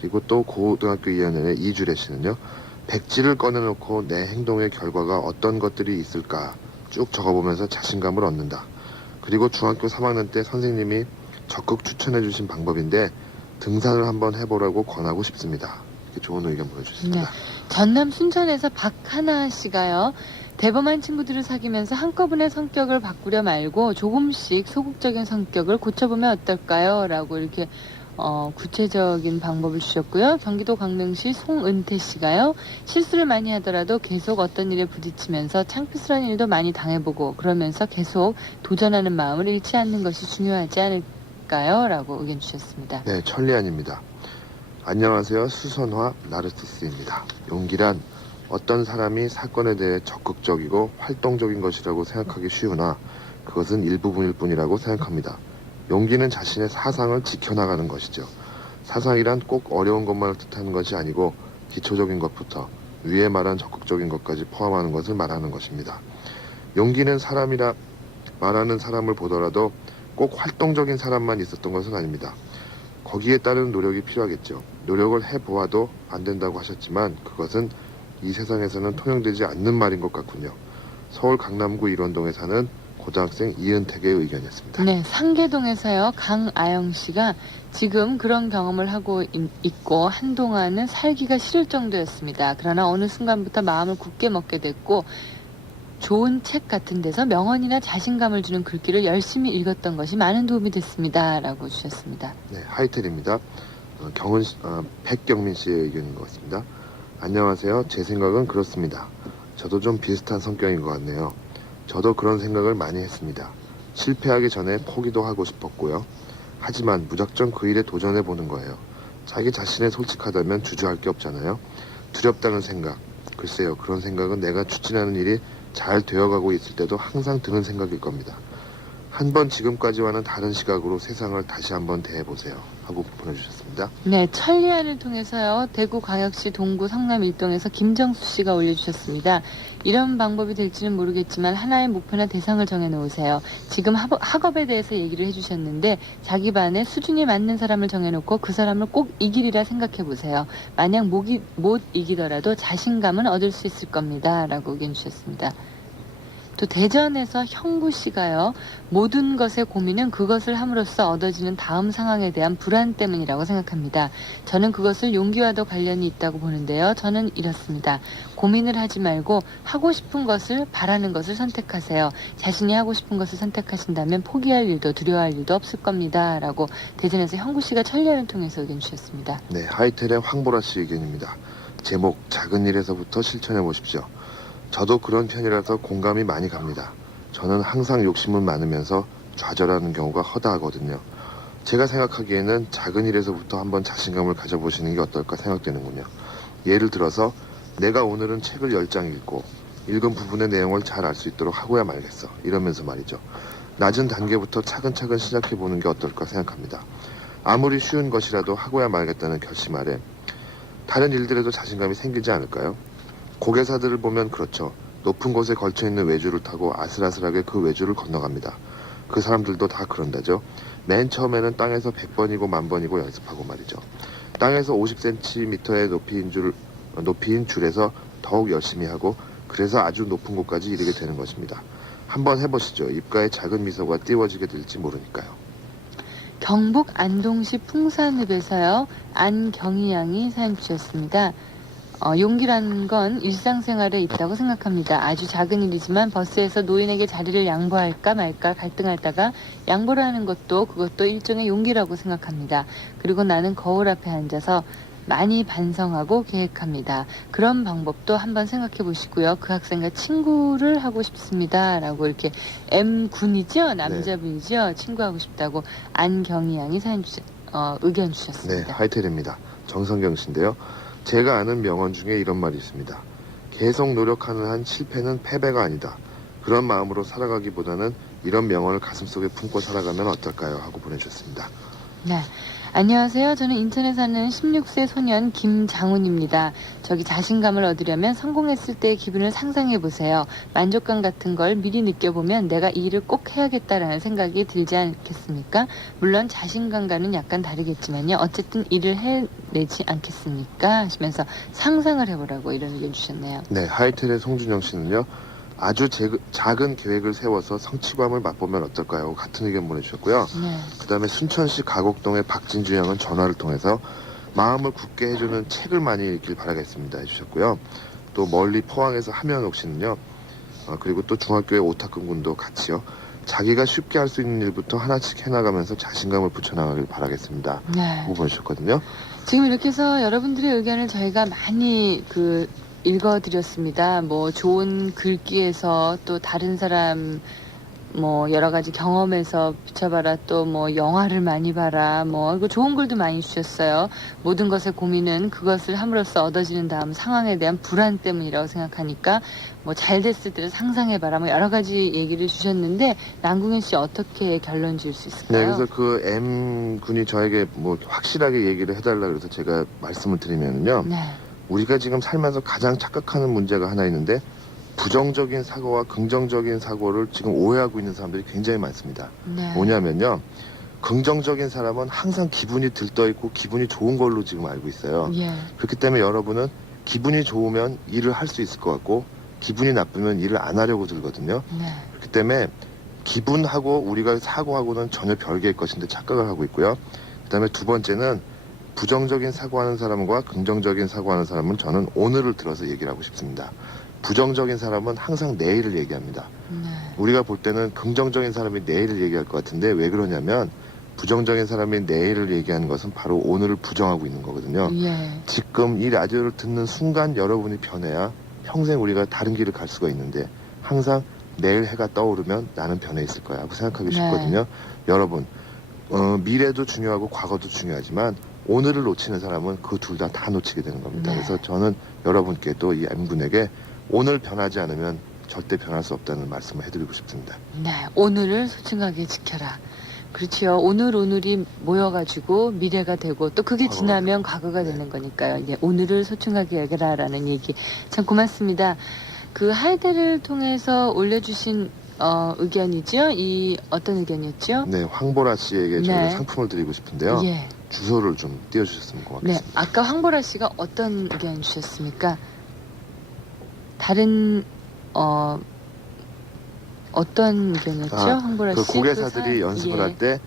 그리고 또 고등학교 2학년의 이주래 씨는요. 백지를 꺼내놓고 내 행동의 결과가 어떤 것들이 있을까 쭉 적어보면서 자신감을 얻는다. 그리고 중학교 3학년 때 선생님이 적극 추천해 주신 방법인데 등산을 한번 해보라고 권하고 싶습니다. 이렇게 좋은 의견 보내주셨습니다. 네. 전남 순천에서 박하나 씨가요. 대범한 친구들을 사귀면서 한꺼번에 성격을 바꾸려 말고 조금씩 소극적인 성격을 고쳐보면 어떨까요? 라고 이렇게 구체적인 방법을 주셨고요. 경기도 강릉시 송은태 씨가요. 실수를 많이 하더라도 계속 어떤 일에 부딪히면서 창피스러운 일도 많이 당해보고 그러면서 계속 도전하는 마음을 잃지 않는 것이 중요하지 않을까요? 라고 의견 주셨습니다. 네, 천리안입니다. 안녕하세요. 수선화 나르티스입니다. 용기란 어떤 사람이 사건에 대해 적극적이고 활동적인 것이라고 생각하기 쉬우나 그것은 일부분일 뿐이라고 생각합니다. 용기는 자신의 사상을 지켜나가는 것이죠. 사상이란 꼭 어려운 것만을 뜻하는 것이 아니고 기초적인 것부터 위에 말한 적극적인 것까지 포함하는 것을 말하는 것입니다. 용기는 사람이라 말하는 사람을 보더라도 꼭 활동적인 사람만 있었던 것은 아닙니다. 거기에 따른 노력이 필요하겠죠. 노력을 해보아도 안 된다고 하셨지만 그것은 이 세상에서는 통용되지 않는 말인 것 같군요. 서울 강남구 일원동에 사는 고등학생 이은택의 의견이었습니다. 네, 상계동에서요. 강아영 씨가 지금 그런 경험을 하고 있고 한동안은 살기가 싫을 정도였습니다. 그러나 어느 순간부터 마음을 굳게 먹게 됐고 좋은 책 같은 데서 명언이나 자신감을 주는 글귀를 열심히 읽었던 것이 많은 도움이 됐습니다. 라고 주셨습니다. 네, 하이텔입니다. 백경민 씨의 의견인 것 같습니다. 안녕하세요. 제 생각은 그렇습니다. 저도 좀 비슷한 성격인 것 같네요. 저도 그런 생각을 많이 했습니다. 실패하기 전에 포기도 하고 싶었고요. 하지만 무작정 그 일에 도전해보는 거예요. 자기 자신에 솔직하다면 주저할 게 없잖아요. 두렵다는 생각. 글쎄요. 그런 생각은 내가 추진하는 일이 잘 되어가고 있을 때도 항상 드는 생각일 겁니다. 한번 지금까지와는 다른 시각으로 세상을 다시 한번 대해보세요. 하고 보내주셨습니다. 네, 천리안을 통해서요. 대구광역시 동구 성남 일동에서 김정수 씨가 올려주셨습니다. 이런 방법이 될지는 모르겠지만 하나의 목표나 대상을 정해놓으세요. 지금 학업에 대해서 얘기를 해주셨는데 자기 반에 수준이 맞는 사람을 정해놓고 그 사람을 꼭 이기리라 생각해보세요. 만약 못 이기더라도 자신감은 얻을 수 있을 겁니다. 라고 의견 주셨습니다. 또 대전에서 형구 씨가요. 모든 것의 고민은 그것을 함으로써 얻어지는 다음 상황에 대한 불안 때문이라고 생각합니다. 저는 그것을 용기와도 관련이 있다고 보는데요. 저는 이렇습니다. 고민을 하지 말고 하고 싶은 것을 바라는 것을 선택하세요. 자신이 하고 싶은 것을 선택하신다면 포기할 일도 두려워할 일도 없을 겁니다. 라고 대전에서 형구 씨가 천리안을 통해서 의견 주셨습니다. 네, 하이텔의 황보라 씨 의견입니다. 제목 작은 일에서부터 실천해 보십시오. 저도 그런 편이라서 공감이 많이 갑니다. 저는 항상 욕심은 많으면서 좌절하는 경우가 허다하거든요. 제가 생각하기에는 작은 일에서부터 한번 자신감을 가져보시는 게 어떨까 생각되는군요. 예를 들어서 내가 오늘은 책을 10장 읽고 읽은 부분의 내용을 잘 알 수 있도록 하고야 말겠어. 이러면서 말이죠. 낮은 단계부터 차근차근 시작해보는 게 어떨까 생각합니다. 아무리 쉬운 것이라도 하고야 말겠다는 결심 아래 다른 일들에도 자신감이 생기지 않을까요? 고개사들을 보면 그렇죠. 높은 곳에 걸쳐있는 외주를 타고 아슬아슬하게 그 외주를 건너갑니다. 그 사람들도 다 그런다죠. 맨 처음에는 땅에서 100번이고 10,000번이고 연습하고 말이죠. 땅에서 50cm의 높이인 줄에서 더욱 열심히 하고 그래서 아주 높은 곳까지 이르게 되는 것입니다. 한번 해보시죠. 입가에 작은 미소가 띄워지게 될지 모르니까요. 경북 안동시 풍산읍에서요. 안경희 양이 사연 주셨습니다. 용기라는 건 일상생활에 있다고 생각합니다. 아주 작은 일이지만 버스에서 노인에게 자리를 양보할까 말까 갈등하다가 양보를 하는 그것도 일종의 용기라고 생각합니다. 그리고 나는 거울 앞에 앉아서 많이 반성하고 계획합니다. 그런 방법도 한번 생각해 보시고요. 그 학생과 친구를 하고 싶습니다. 라고 이렇게 M군이죠? 남자분이죠? 네. 친구하고 싶다고 안경희 양이 의견 주셨습니다. 네, 하이텔입니다. 정성경 씨인데요. 제가 아는 명언 중에 이런 말이 있습니다. 계속 노력하는 한 실패는 패배가 아니다. 그런 마음으로 살아가기보다는 이런 명언을 가슴속에 품고 살아가면 어떨까요? 하고 보내주셨습니다. 네. 안녕하세요. 저는 인천에 사는 16세 소년 김장훈입니다. 저기 자신감을 얻으려면 성공했을 때의 기분을 상상해 보세요. 만족감 같은 걸 미리 느껴보면 내가 이 일을 꼭 해야겠다라는 생각이 들지 않겠습니까? 물론 자신감과는 약간 다르겠지만요. 어쨌든 일을 해내지 않겠습니까? 하시면서 상상을 해보라고 이런 의견 주셨네요. 네, 하이텔의 송준영 씨는요. 아주 작은 계획을 세워서 성취감을 맛보면 어떨까요? 같은 의견 보내주셨고요. 네. 그 다음에 순천시 가곡동의 박진주 형은 전화를 통해서 마음을 굳게 해주는 책을 많이 읽길 바라겠습니다 해주셨고요. 또 멀리 포항에서 함현옥 씨는요. 그리고 또 중학교의 오타큰 군도 같이요. 자기가 쉽게 할 수 있는 일부터 하나씩 해나가면서 자신감을 붙여나가길 바라겠습니다. 네. 하고 보내주셨거든요. 지금 이렇게 해서 여러분들의 의견을 저희가 많이 읽어드렸습니다. 뭐 좋은 글귀에서 또 다른 사람 뭐 여러 가지 경험에서 비춰봐라, 또 뭐 영화를 많이 봐라, 뭐 이거 좋은 글도 많이 주셨어요. 모든 것의 고민은 그것을 함으로써 얻어지는 다음 상황에 대한 불안 때문이라고 생각하니까 뭐 잘 됐을 때를 상상해봐라, 뭐 여러 가지 얘기를 주셨는데 남궁현 씨 어떻게 결론 지을 수 있을까요? 네, 그래서 그 M 군이 저에게 뭐 확실하게 얘기를 해달라 그래서 제가 말씀을 드리면요. 네. 우리가 지금 살면서 가장 착각하는 문제가 하나 있는데 부정적인 사고와 긍정적인 사고를 지금 오해하고 있는 사람들이 굉장히 많습니다. 네. 뭐냐면요. 긍정적인 사람은 항상 기분이 들떠있고 기분이 좋은 걸로 지금 알고 있어요. 예. 그렇기 때문에 여러분은 기분이 좋으면 일을 할 수 있을 것 같고 기분이 나쁘면 일을 안 하려고 들거든요. 네. 그렇기 때문에 기분하고 우리가 사고하고는 전혀 별개의 것인데 착각을 하고 있고요. 그 다음에 두 번째는 부정적인 사고하는 사람과 긍정적인 사고하는 사람은 저는 오늘을 들어서 얘기를 하고 싶습니다. 부정적인 사람은 항상 내일을 얘기합니다. 네. 우리가 볼 때는 긍정적인 사람이 내일을 얘기할 것 같은데 왜 그러냐면 부정적인 사람이 내일을 얘기하는 것은 바로 오늘을 부정하고 있는 거거든요. 예. 지금 이 라디오를 듣는 순간 여러분이 변해야 평생 우리가 다른 길을 갈 수가 있는데 항상 내일 해가 떠오르면 나는 변해 있을 거야 하고 생각하기 네. 쉽거든요. 여러분 미래도 중요하고 과거도 중요하지만 오늘을 놓치는 사람은 그 둘 다 놓치게 되는 겁니다. 네. 그래서 저는 여러분께 또 이 M군에게 오늘 변하지 않으면 절대 변할 수 없다는 말씀을 해드리고 싶습니다. 네, 오늘을 소중하게 지켜라. 그렇지요. 오늘이 모여가지고 미래가 되고 또 그게 지나면 과거가 되는 거니까요. 이제 오늘을 소중하게 여겨라라는 얘기 참 고맙습니다. 그 하이데를 통해서 올려주신 의견이죠? 이 어떤 의견이었죠? 네, 황보라 씨에게 저희가 네. 상품을 드리고 싶은데요. 예. 주소를 좀 띄워주셨으면 네, 고맙겠습니다. 아까 황보라 씨가 어떤 의견 주셨습니까? 다른 어떤 의견이었죠? 황보라 그 씨? 고개사들이 연습을 예. 할 때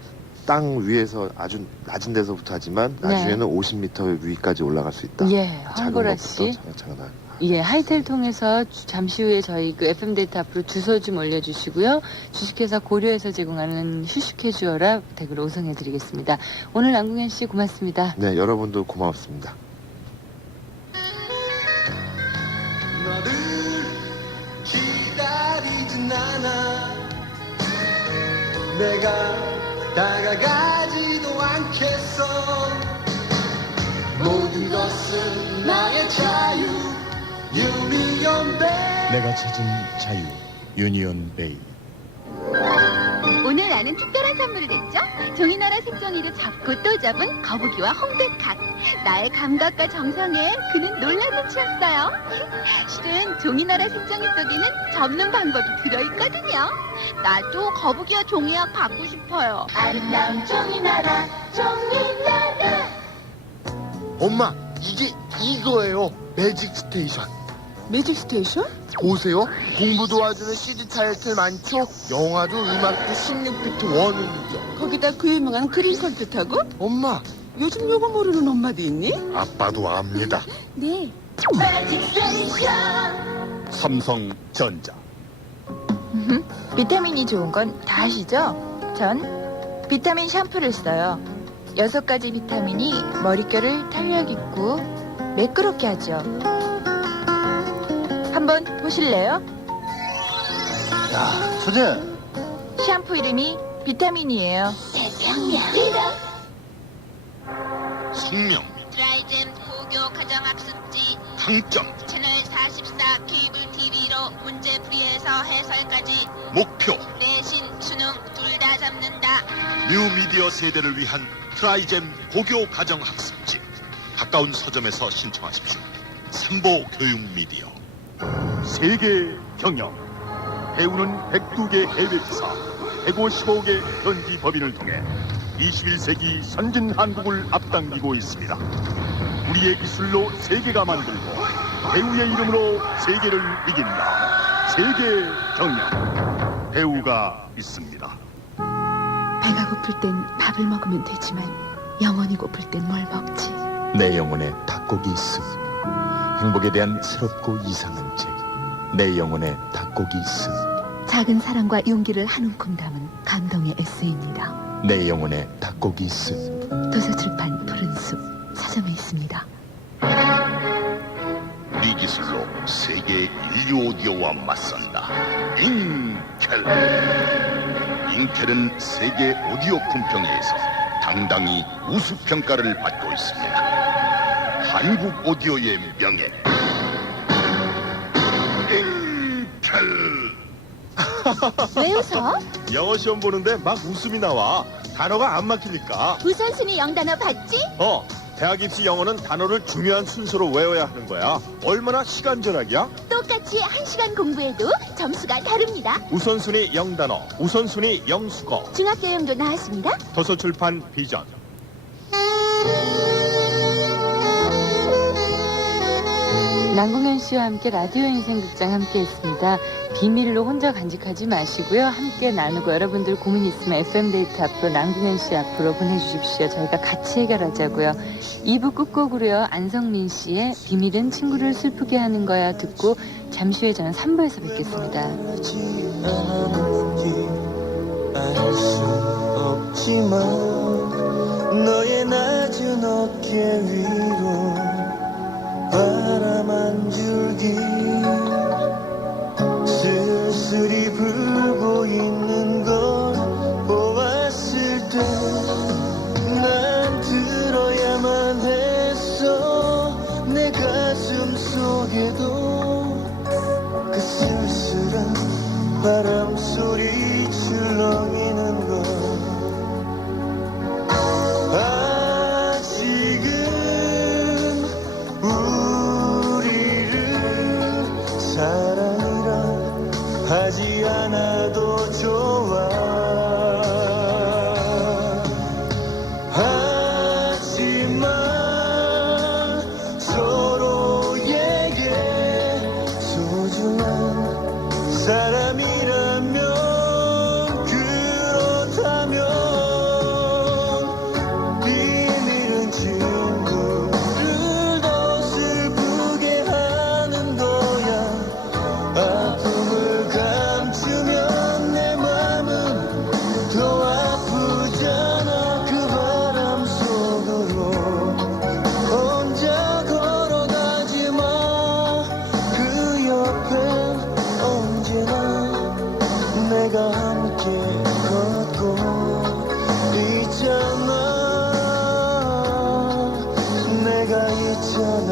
땅 위에서 아주 낮은 데서부터 하지만 네. 나중에는 50m 위까지 올라갈 수 있다. 예, 작은 황보라 것부터 씨. 차근차근. 예, 하이텔 통해서 잠시 후에 저희 그 FM 데이터 앞으로 주소 좀 올려주시고요. 주식회사 고려에서 제공하는 휴식해주어라 댁으로 오성해드리겠습니다. 오늘 남궁현 씨 고맙습니다. 네, 여러분도 고맙습니다. 너를 기다리진 않아 내가 다가가지도 않겠어 모든 것은 나의 자유 유니온 베이 내가 찾은 자유 유니온 베이. 오늘 나는 특별한 선물을 했죠. 종이나라 색종이를 잡고 또 잡은 거북이와 홍백학. 나의 감각과 정성에 그는 놀란 눈치였어요. 실은 종이나라 색종이 속에는 접는 방법이 들어있거든요. 나도 거북이와 종이학 받고 싶어요. 아름다운 종이나라, 종이나라. 엄마 이게 이거예요 매직 스테이션 매직 스테이션? 보세요 공부 도와주는 CD 타이틀 많죠 영화도 음악도 16비트 원음이죠 거기다 그 유명한 그린 컴퓨터고? 엄마 요즘 요거 모르는 엄마도 있니? 아빠도 압니다 네. 매직 스테이션. 삼성전자. 비타민이 좋은 건 다 아시죠? 전 비타민 샴푸를 써요. 6가지 비타민이 머릿결을 탄력 있고 매끄럽게 하죠. 한번 보실래요? 야 처제 샴푸 이름이 비타민이에요. 숙명, 드라이젠 고교 가정학습지 강점, 채널 44 케이블 TV로 문제풀이에서 해설까지 목표, 내신 수능 둘 다 잡는다. 뉴미디어 세대를 위한 트라이잼 고교 가정 학습지. 가까운 서점에서 신청하십시오. 삼보 교육 미디어. 세계 경영. 배우는 102개 해외 기사, 155개 현지 법인을 통해 21세기 선진 한국을 앞당기고 있습니다. 우리의 기술로 세계가 만들고 배우의 이름으로 세계를 이긴다. 세계 경영 배우가 있습니다. 배가 고플 땐 밥을 먹으면 되지만 영원히 고플 땐 뭘 먹지? 내 영혼에 닭고기 있음. 행복에 대한 새롭고 이상한 책. 내 영혼에 닭고기 있음. 작은 사랑과 용기를 한 움큼 담은 감동의 에세이입니다. 내 영혼에 닭고기 있음. 도서출판 푸른숲 서점에 있습니다. 네 기술로 세계 인류 오디오와 맞선다. 인텔. 인텔은 세계 오디오 품평회에서 당당히 우수평가를 받고 있습니다. 한국 오디오의 명예. 인텔. 왜 웃어? 영어 시험 보는데 막 웃음이 나와. 단어가 안 막히니까. 우선순위 영단어 봤지? 대학 입시 영어는 단어를 중요한 순서로 외워야 하는 거야. 얼마나 시간 절약이야? 똑같이 1시간 공부해도 점수가 다릅니다. 우선순위 영단어, 우선순위 영수거. 중학교용도 나왔습니다. 도서출판 비전. 남궁현 씨와 함께 라디오 인생극장 함께했습니다. 비밀로 혼자 간직하지 마시고요. 함께 나누고 여러분들 고민 있으면 FM데이트 앞으로 남궁현 씨 앞으로 보내주십시오. 저희가 같이 해결하자고요. 2부 끝곡으로요. 안성민 씨의 비밀은 친구를 슬프게 하는 거야 듣고 잠시 후에 저는 3부에서 뵙겠습니다. 알 수 없지만 너의 낮은 어깨 위로 바람 한 줄기 쓸쓸히 불고 있는 걸 보았을 때 난 들어야만 했어. 내 가슴 속에도 그 쓸쓸한 바람 소리 출렁이는 걸 아직은 사랑이라 하지 않아도 좋아. 하지만 서로에게 소중한 사람이라면 그렇다면 비밀은 친구를 더 슬프게 하는 거야. 아픔을 감추면 내 맘은 더 아프잖아. 그 바람 속으로 혼자 걸어가지 마. 그 옆엔 언제나 내가 함께 걷고 있잖아. 내가 있잖아.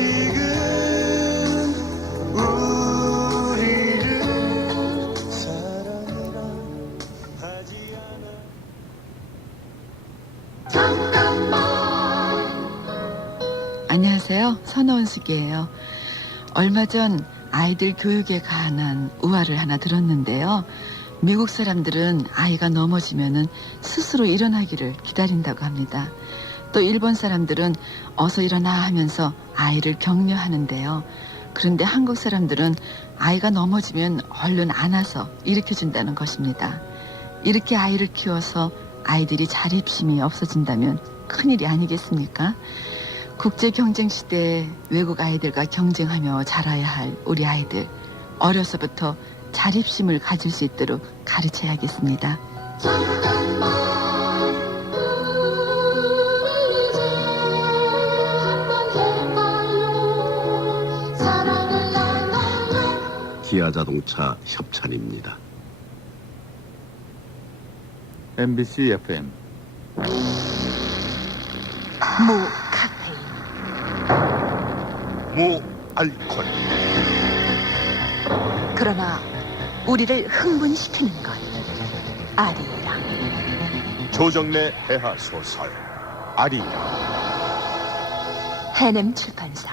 아직은 우리를 사랑이라 하지 않아. 안녕하세요. 선호은숙이에요. 얼마 전 아이들 교육에 관한 우화를 하나 들었는데요. 미국 사람들은 아이가 넘어지면은 스스로 일어나기를 기다린다고 합니다. 또 일본 사람들은 어서 일어나 하면서 아이를 격려하는데요. 그런데 한국 사람들은 아이가 넘어지면 얼른 안아서 일으켜준다는 것입니다. 이렇게 아이를 키워서 아이들이 자립심이 없어진다면 큰일이 아니겠습니까? 국제 경쟁 시대에 외국 아이들과 경쟁하며 자라야 할 우리 아이들, 어려서부터 자립심을 가질 수 있도록 가르쳐야겠습니다. 기아자동차 협찬입니다. MBC FM 모 카페인. 무알콜. 그러나 우리를 흥분시키는 것. 아리랑. 조정래 대하 소설 아리랑. 해냄 출판사.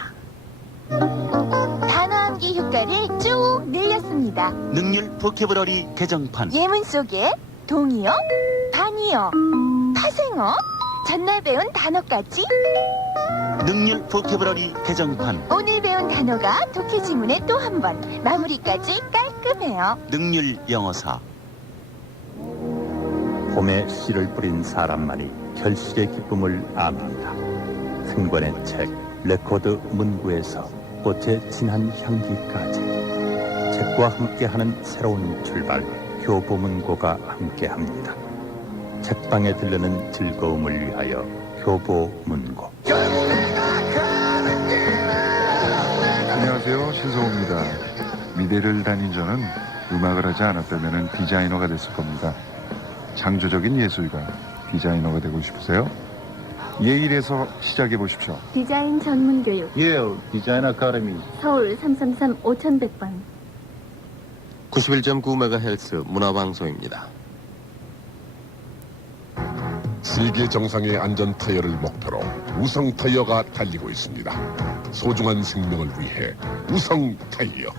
단어 암기 효과를 쭉 늘렸습니다. 능률 보케브러리 개정판. 예문 속에 동의어, 반의어, 파생어, 전날 배운 단어까지. 능률 보케브러리 개정판. 오늘 배운 단어가 독해 지문에 또 한 번. 마무리까지 깔끔해요. 능률 영어사. 봄에 씨를 뿌린 사람만이 결실의 기쁨을 압니다. 승관의 책 레코드 문구에서 꽃의 진한 향기까지 책과 함께하는 새로운 출발 효보문고가 함께합니다. 책방에 들르는 즐거움을 위하여 효보문고. 안녕하세요, 신성호입니다. 미대를 다닌 저는 음악을 하지 않았다면 디자이너가 됐을 겁니다. 창조적인 예술가, 디자이너가 되고 싶으세요? 예일에서 시작해 보십시오. 디자인 전문 교육. 예일 디자인 아카데미. 서울 333-5100번. 91.9MHz 문화방송입니다. 세계 정상의 안전 타이어를 목표로 우성 타이어가 달리고 있습니다. 소중한 생명을 위해 우성 타이어.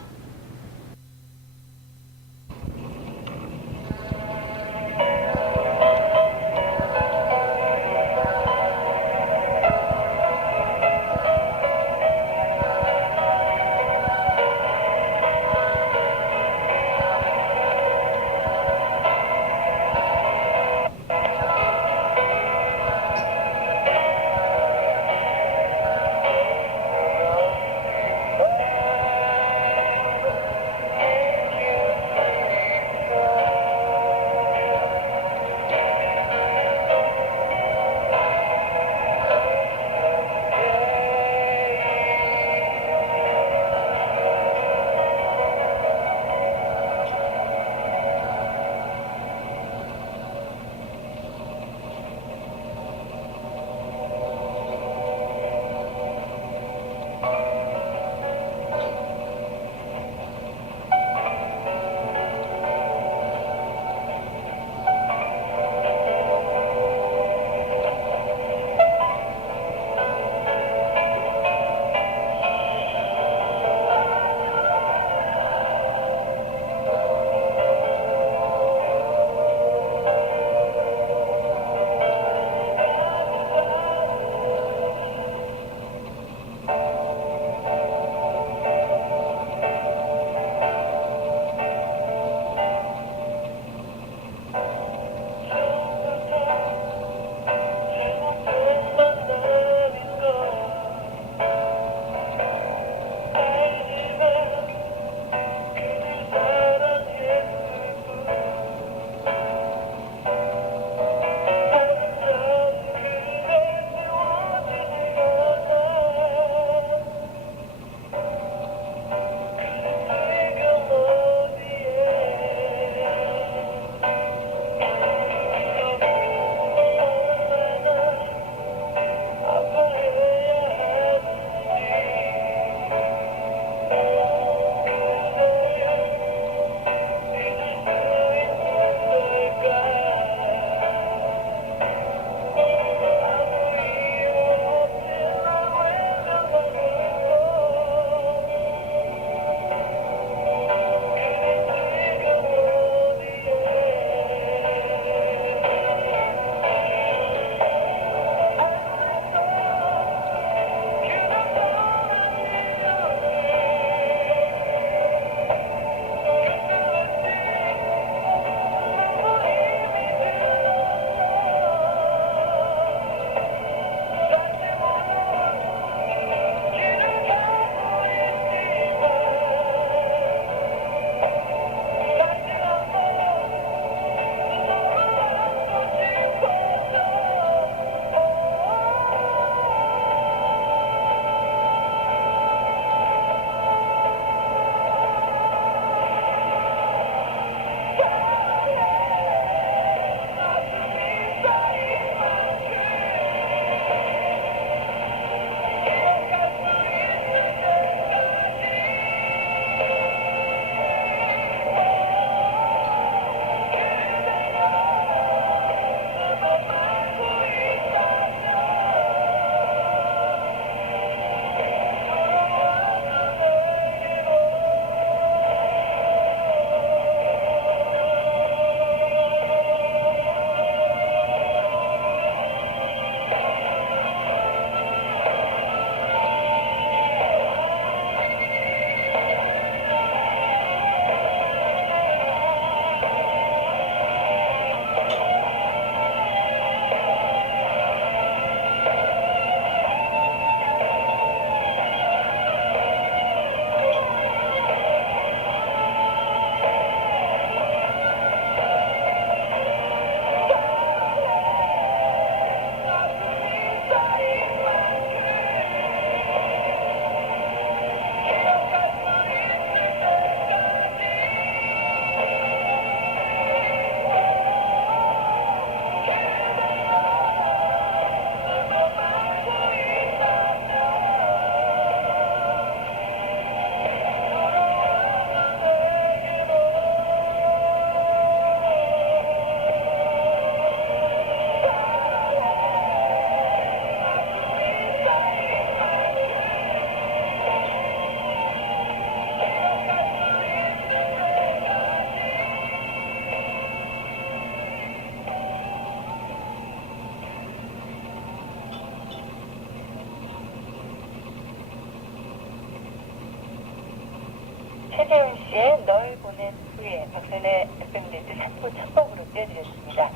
최재훈 씨의 널 보낸 후에 박선의 특별무대트 3부 첫 곡으로 띄워드렸습니다.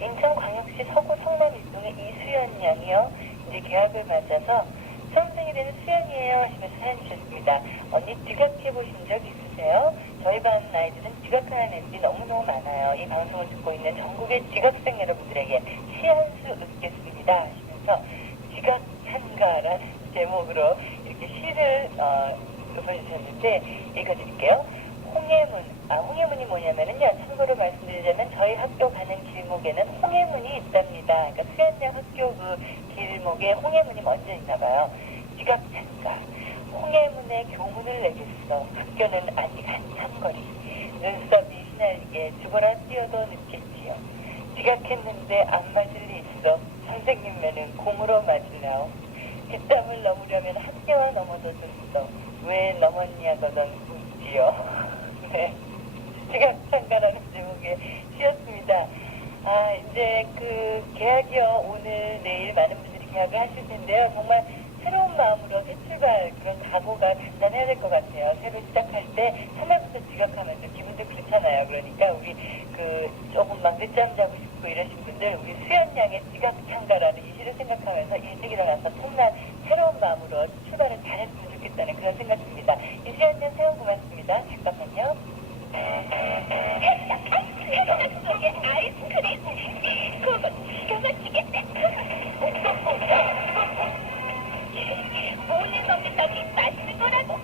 인천광역시 서구 성남일동의 이수연 양이요. 이제 개학을 맞아서 수험생이 되는 수연이에요 하시면서 사연 주셨습니다. 언니 지각해보신 적 있으세요? 저희 반 아이들은 지각하는 애들이 너무너무 많아요. 이 방송을 듣고 있는 전국의 지각생 여러분들에게 시 한 수 읊겠습니다 하시면서 지각한가라는 제목으로 이렇게 시를 읊어주셨는데 읽어드릴게요. 홍해문이 뭐냐면은요, 참고로 말씀드리자면 저희 학교 가는 길목에는 홍해문이 있답니다. 그러니까 수연양 학교 그 길목에 홍해문이 먼저 있나봐요. 지각한가. 홍해문에 교문을 내겠어. 학교는 아직 한참 거리. 눈썹이 휘날리게 죽어라 뛰어도 늦겠지요. 지각했는데 안 맞을 리 있어. 선생님매는 공으로 맞으려오. 뒷담을 넘으려면 학교와 넘어도 줬어. 왜 넘었냐거든 묻지요. 네. 지각한가라는 제목의 시였습니다. 아, 이제 그 개학이요. 오늘, 내일 많은 분들이 개학을 하실 텐데요. 정말 새로운 마음으로 새 출발, 그런 각오가 단단해야 될 것 같아요. 새로 시작할 때 첫날부터 지각하면서 기분도 그렇잖아요. 그러니까 우리 그 조금 막 늦잠 자고 싶고 이러신 분들, 우리 수연 양의 지각한가라는 이 시를 생각하면서 일찍 일어나서 첫날 새로운 마음으로 출발을 잘했으면 좋겠다는 그런 생각이 듭니다. 이수연 양 사연 고맙습니다. 잠깐만요. 속에 아이스크림 그거 기가 막히겠네. 오늘 먹는 떡이 맛있는 거라고.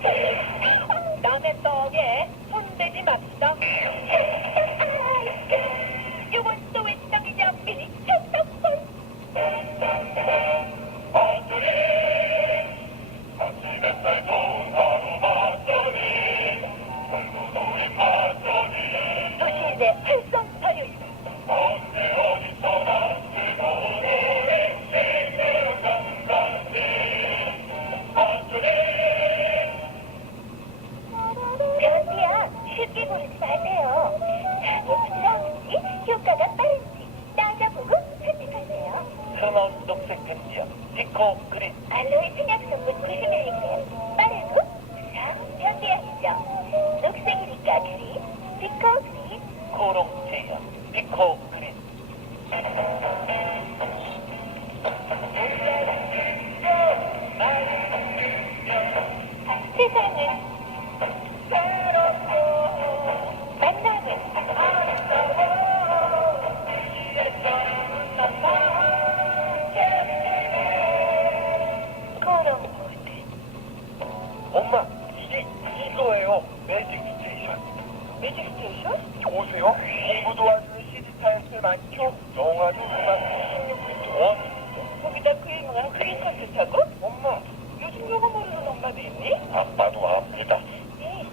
남의 떡에 손대지 맙시다. 이건 또 왜 떡이냐. 미니떡떡. 도시인의 활성화요. 변비야, 쉽게 고르지 마세요. 예쁜 나은지, 효과가 빠른지 따져보고 선택하세요. 선원 녹색 펜지요. 디코 그린. 알로에 생약 성분 90mg. 빠르고 변비약이죠. 녹색이니까 그린, 디코 그린. 코롱제요. 디코 그린. 세상은 만남은 엄마, 이거예요. 매직 스테이션. 매직 스테이션? 보세요. 공부도 안 하는 CD 타이틀 많죠? 영화도 음악 16비트 원. 거기다 그 유명한 그린 컴퓨터고? 엄마, 요즘 요거 모르는 엄마도 있니? 아빠도 압니다. 네.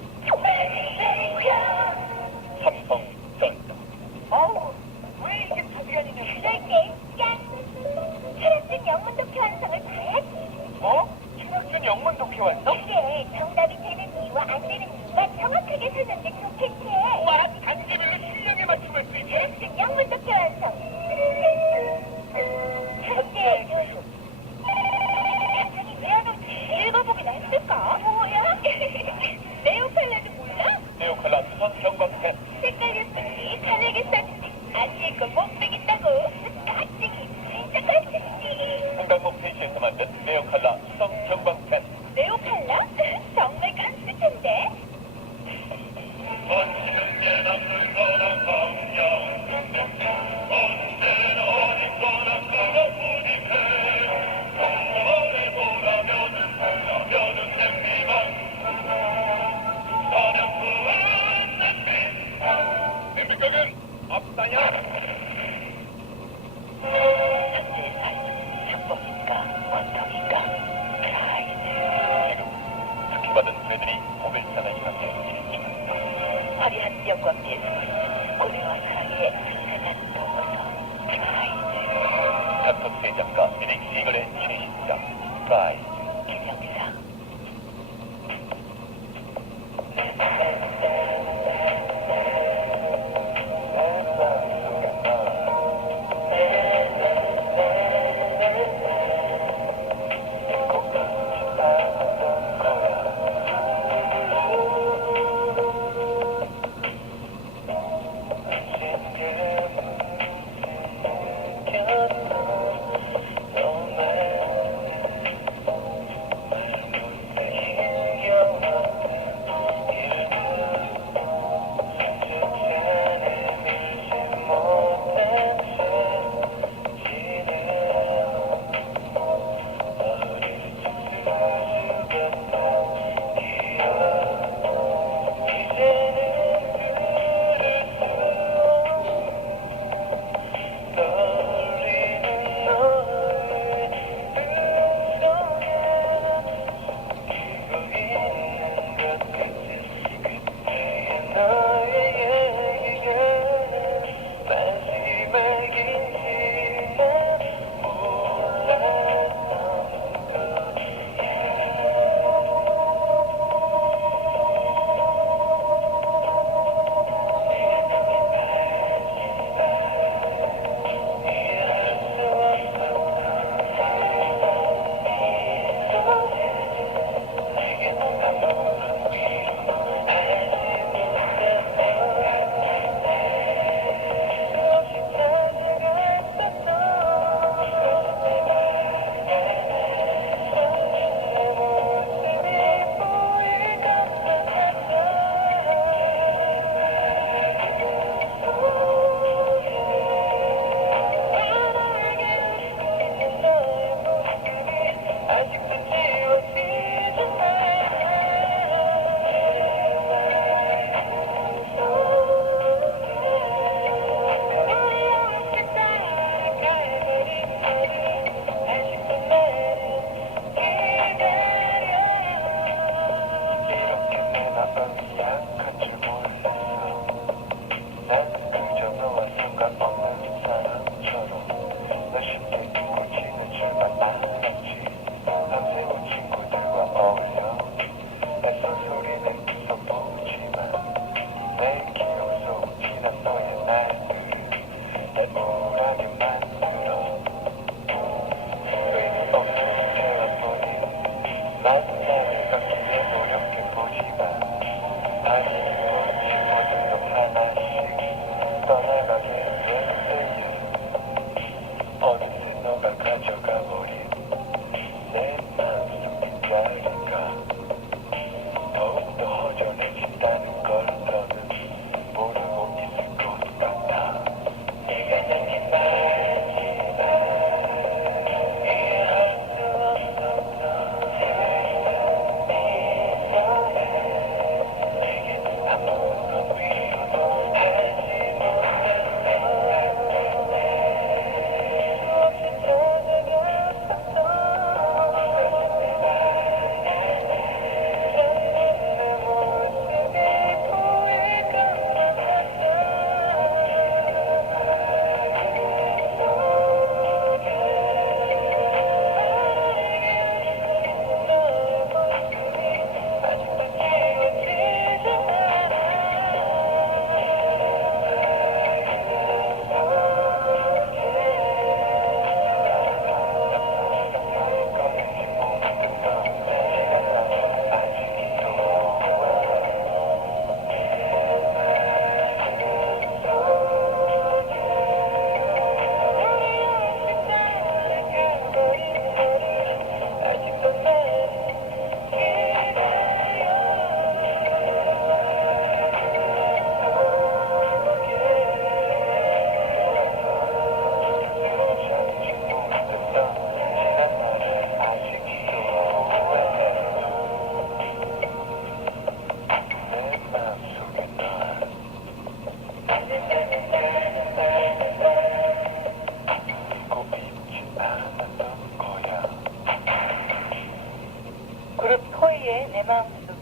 삼성전자. 어우, 왜 이렇게 부변이냐? 그럴 때, 짠! 철학적 영문독표 완성을 봐야지. 뭐? 최학준 영문 독해 왔어? 그래, 정답이 되는 이유와 안 되는 이유가 정확하게 설명돼 좋겠지. 와, 단계별로 실력에 맞춤을 수 있네. 철학적 영문독표 완성. 첫째 교육. 갑자기 왜 안 오지? 읽어보긴 했을까? 뭐야? 네오팔라도 몰라? 네오칼라 수선 경광펜. 색깔이었는지 다르게 썼는지 안 읽고 못 빼겠다고. 깍쟁이, 진짜 깍쟁이. 한강목 페이지에서 만든 네오칼라 수성 경광펜. 네오팔라? 정말 깐쓸 텐데. 냄비가는 앞다냐? 현재의 삶은 상법인가 원통인가 지금 특혜받은 그들이 복을 사는 이 상태였지. 화려한 영광미의 숨은 고뇌와 사랑의 생생한 보고서 작곡 제작가 에릭 시걸의 진행입니다. 프라이즈. 김영사.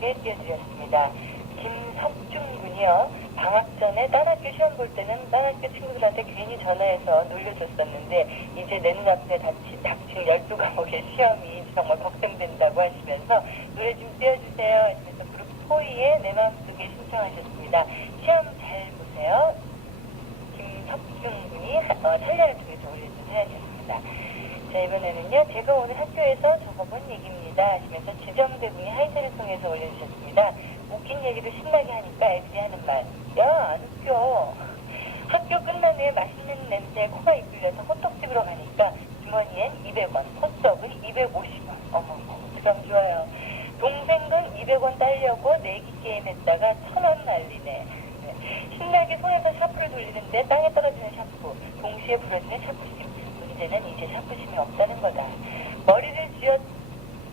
곡에 띄워드렸습니다. 김석준 군이요. 방학 전에 딴 학교 시험 볼 때는 딴 학교 친구들한테 괜히 전화해서 놀려줬었는데 이제 내 눈앞에 닥친 12과목의 시험이 정말 걱정된다고 하시면서 노래 좀 띄워주세요 하시면서 그룹 포이의 내 마음속에 신청하셨습니다. 시험 잘 보세요. 김석준 군이 찰나를 통해서 올려준 사연이었습니다. 자, 이번에는요. 제가 오늘 학교에서 적어본 얘기입니다 하시면서 지정대 군이 하이테를 통해서 올려주셨습니다. 웃긴 얘기를 신나게 하니까 애들이 하는 말. 야, 안 웃겨. 학교 끝난 후에 맛있는 냄새에 코가 이끌려서 호떡집으로 가니까 주머니엔 200원, 호떡은 250원. 어머, 그럼 좋아요. 동생 돈 200원 따려고 내기 게임 했다가 1000원 날리네. 신나게 손에서 샤프를 돌리는데 땅에 떨어지는 샤프, 동시에 부러지는 샤프심. 문제는 이제 샤프심이 없다는 거다. 머리를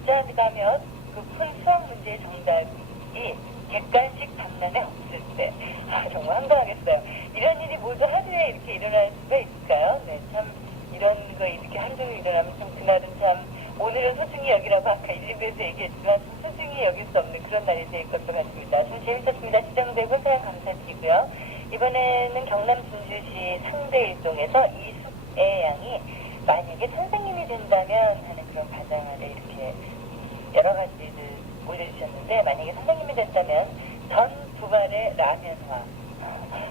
쥐어짜가면 그 푼 수학 문제의 정답이 객관식 장난에 없을 때. 아, 정말 황당하겠어요. 이런 일이 모두 하루에 이렇게 일어날 수가 있을까요? 네, 참 이런 거 이렇게 한종일 일어나면 참 그날은 참 오늘은 소중히 여기라고 아까 1부에서 얘기했지만 소중히 여길 수 없는 그런 날이 될 것 같습니다. 참 재밌었습니다. 시정되고 사랑 감사드리고요. 이번에는 경남 진주시 상대일동에서 이숙애 양이 만약에 선생님이 된다면 하는 그런 가정 아래 이렇게 여러 가지를 올려주셨는데 만약에 선생님이 된다면 전 두발의 라면화,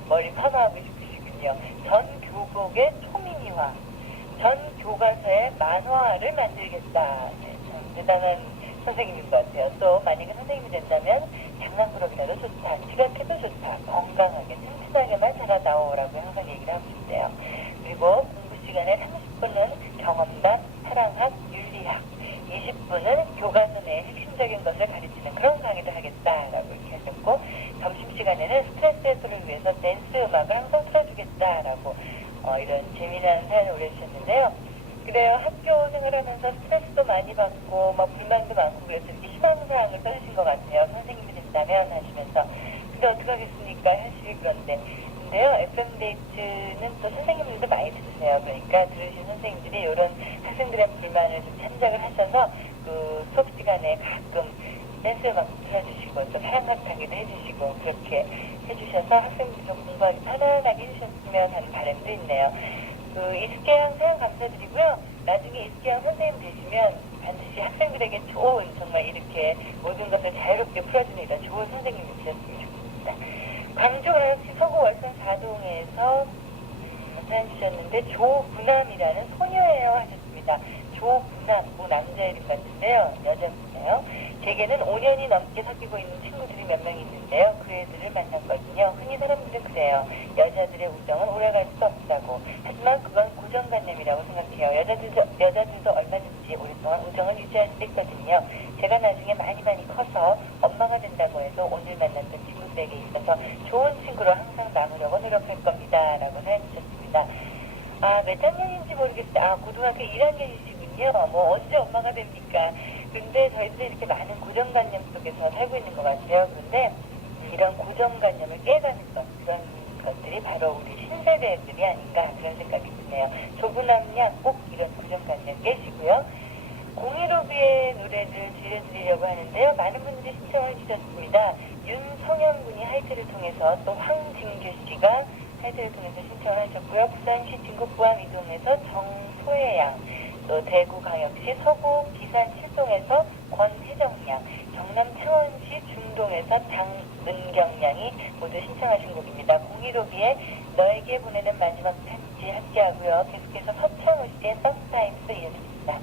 머리 파마하고 싶으시군요. 전 교복의 초미니화, 전 교과서의 만화를 만들겠다. 네, 참 대단한 선생님인 것 같아요. 또 만약에 선생님이 된다면 장난꾸러기라도 좋다, 지각해도 좋다, 건강하게 튼튼하게만 자라다오라고 항상 얘기를 하고 싶대요. 그리고 공부 시간에 30분은 경험담, 사랑학, 윤리학, 20분은 교과서 내의 핵심적인 것을 가르치는 그런 강의를 하겠다라고 이렇게 하셨고, 점심시간에는 스트레스 해소를 위해서 댄스 음악을 항상 틀어주겠다라고 이런 재미난 사연을 올려주셨는데요. 그래요. 학교 생활하면서 스트레스도 많이 받고 막 불만도 많고 그래서 이렇게 희망사항을 써주신 것 같아요. 선생님이 된다면 하시면서. 근데 어떡하겠습니까? 현실이 그런데. 근데요. FM데이트는 또 선생님들도 많이 들으세요. 그러니까 들으신 선생님들이 이런 학생들의 불만을 좀 참작을 하셔서 그 수업 시간에 가끔 댄스 음악도 틀어주시고 또 사랑학 강의도 해주시고 그렇게 해주셔서 학생들이 좀 공부하기 편안하게 해주셨으면 하는 바람도 있네요. 그 이숙계양 사연 감사드리고요. 나중에 이숙계양 선생님 되시면 반드시 학생들에게 좋은 정말 이렇게 모든 것을 자유롭게 풀어주는 이런 좋은 선생님이 되셨으면 좋겠습니다. 광주광역시 서구 월산 4동에서 사연 주셨는데 조구남이라는 소녀예요 하셨습니다. 조구남, 뭐 남자 이름 같은데요. 여자분이에요. 제게는 5년이 넘게 사귀고 있는 친구들이 몇 명 있는데요. 그 애들을 만났거든요. 흔히 사람들은 그래요. 여자들의 우정은 오래갈 수 없다고. 하지만 그건 고정관념이라고 생각해요. 여자들도 얼마든지 오랫동안 우정을 유지할 수 있거든요. 제가 나중에 많이 커서 엄마가 된다고 해서 오늘 만났던 친구들에게 있어서 좋은 친구로 항상 남으려고 노력할 겁니다. 라고 사연주셨습니다. 아, 몇 학년인지 모르겠어요. 아, 고등학교 1학년이시군요. 뭐 언제 엄마가 됩니까? 근데 저희들이 이렇게 많은 고정관념 속에서 살고 있는 것 같아요. 그런데 이런 고정관념을 깨가는 것, 그런 것들이 바로 우리 신세대들이 아닌가 그런 생각이 드네요. 조구남냐 꼭 이런 고정관념 깨시고요. 015B의 노래를 들려드리려고 하는데요. 많은 분들이 신청을 주셨습니다. 윤성현 군이 하이트를 통해서 또 황진규 씨가 하이트를 통해서 신청을 하셨고요. 부산시 진곡구암 이동에서 정소혜 양, 또 대구광역시 서구 기산 7동에서 권혜정 양, 경남 창원시 중동에서 장은경 양이 모두 신청하신 곡입니다. 015B의 너에게 보내는 마지막 편지 함께하고요. 계속해서 서창우 씨의 썸타임스 이어드립니다.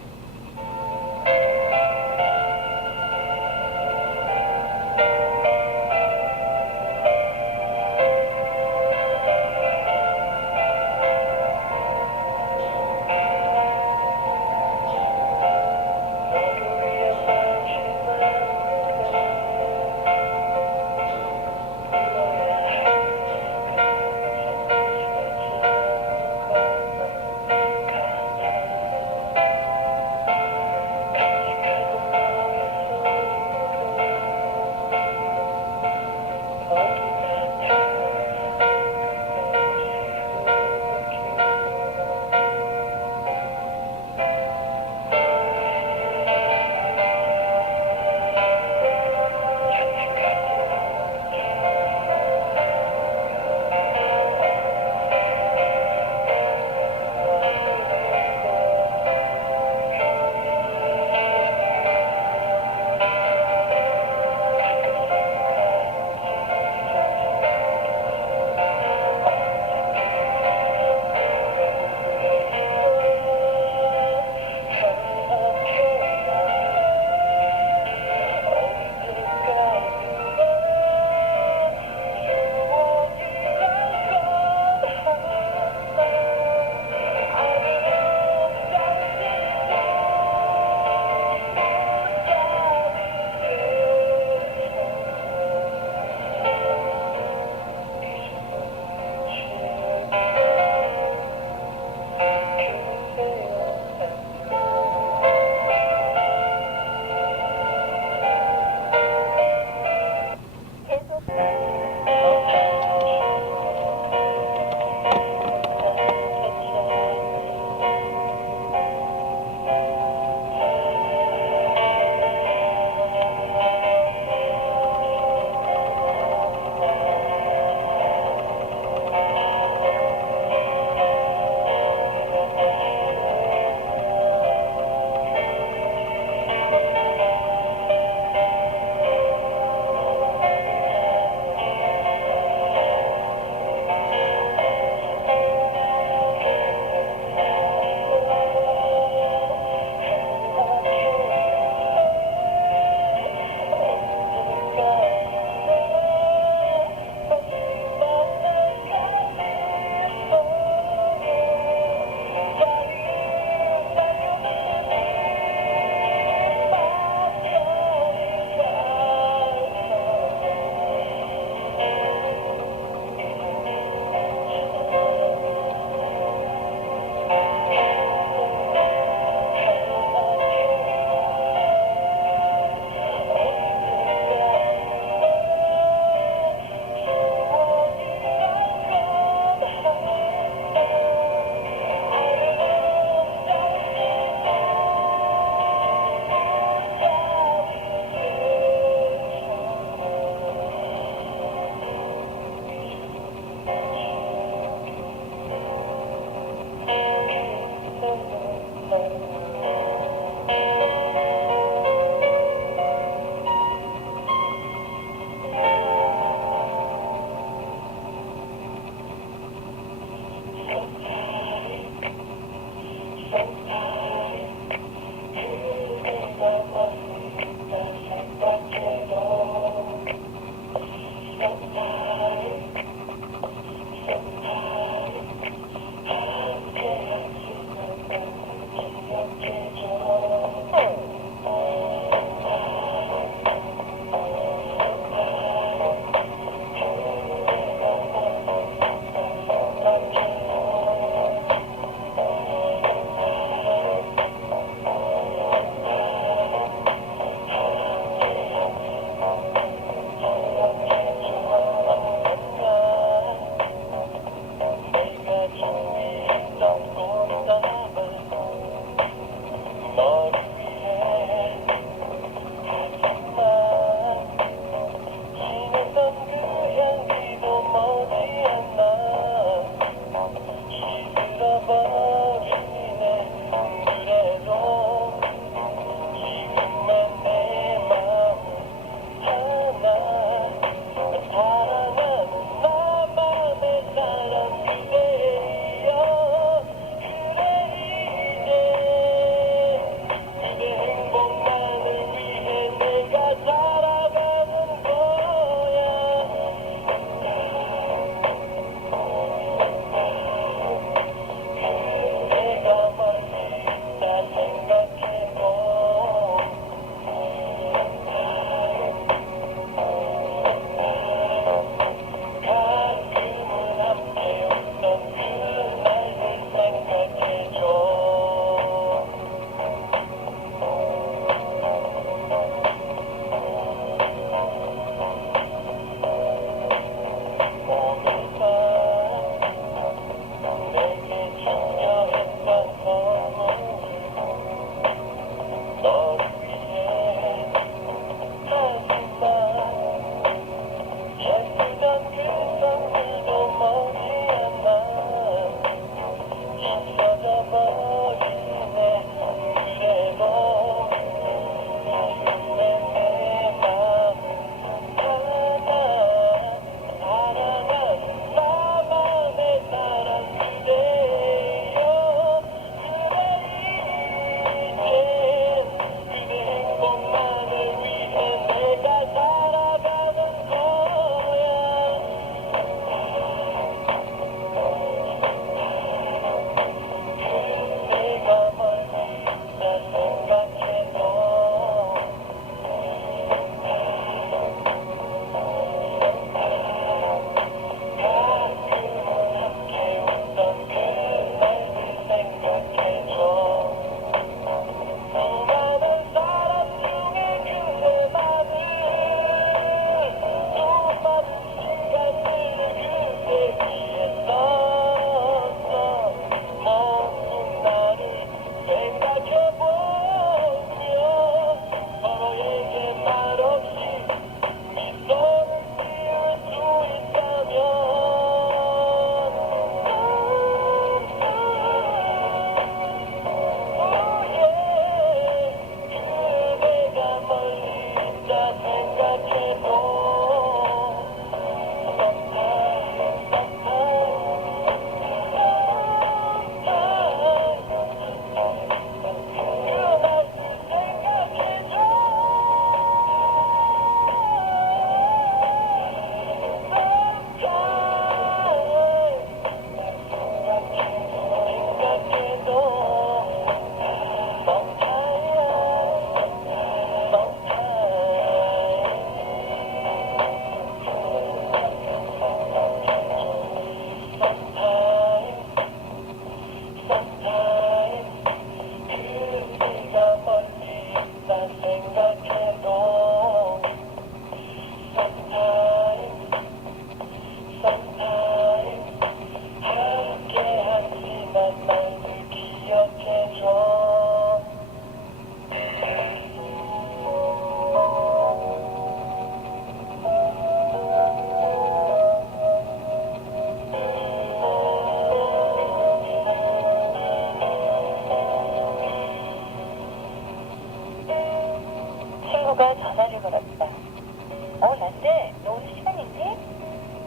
난데 너 오늘 시간 있니?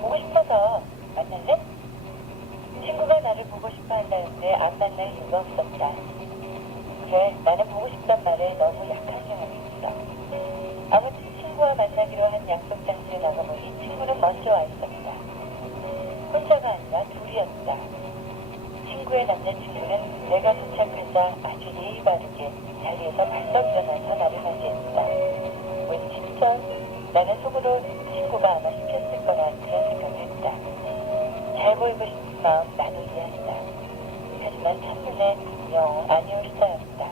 보고 싶어서 만날래? 친구가 나를 보고 싶어 한다는데 안 만날 이유가 없었다. 그래, 나는 보고 싶단 말에 너무 약한 경험이 있어. 아무튼 친구와 만나기로 한 약속 장소에 나가보니 친구는 먼저 와 있었다. 혼자가 아니라 둘이었다. 친구의 남자친구는 내가 도착하자 아주 예의 바르게 자리에서 벌떡 일어나서 나를 맞이했다. 왠지 나는 속으로 친구가 아마 시켰을 거라 그런 생각을 했다. 잘 보이고 싶은 마음 나도 이해한다. 하지만 첫눈에 영 아니올 스타였다.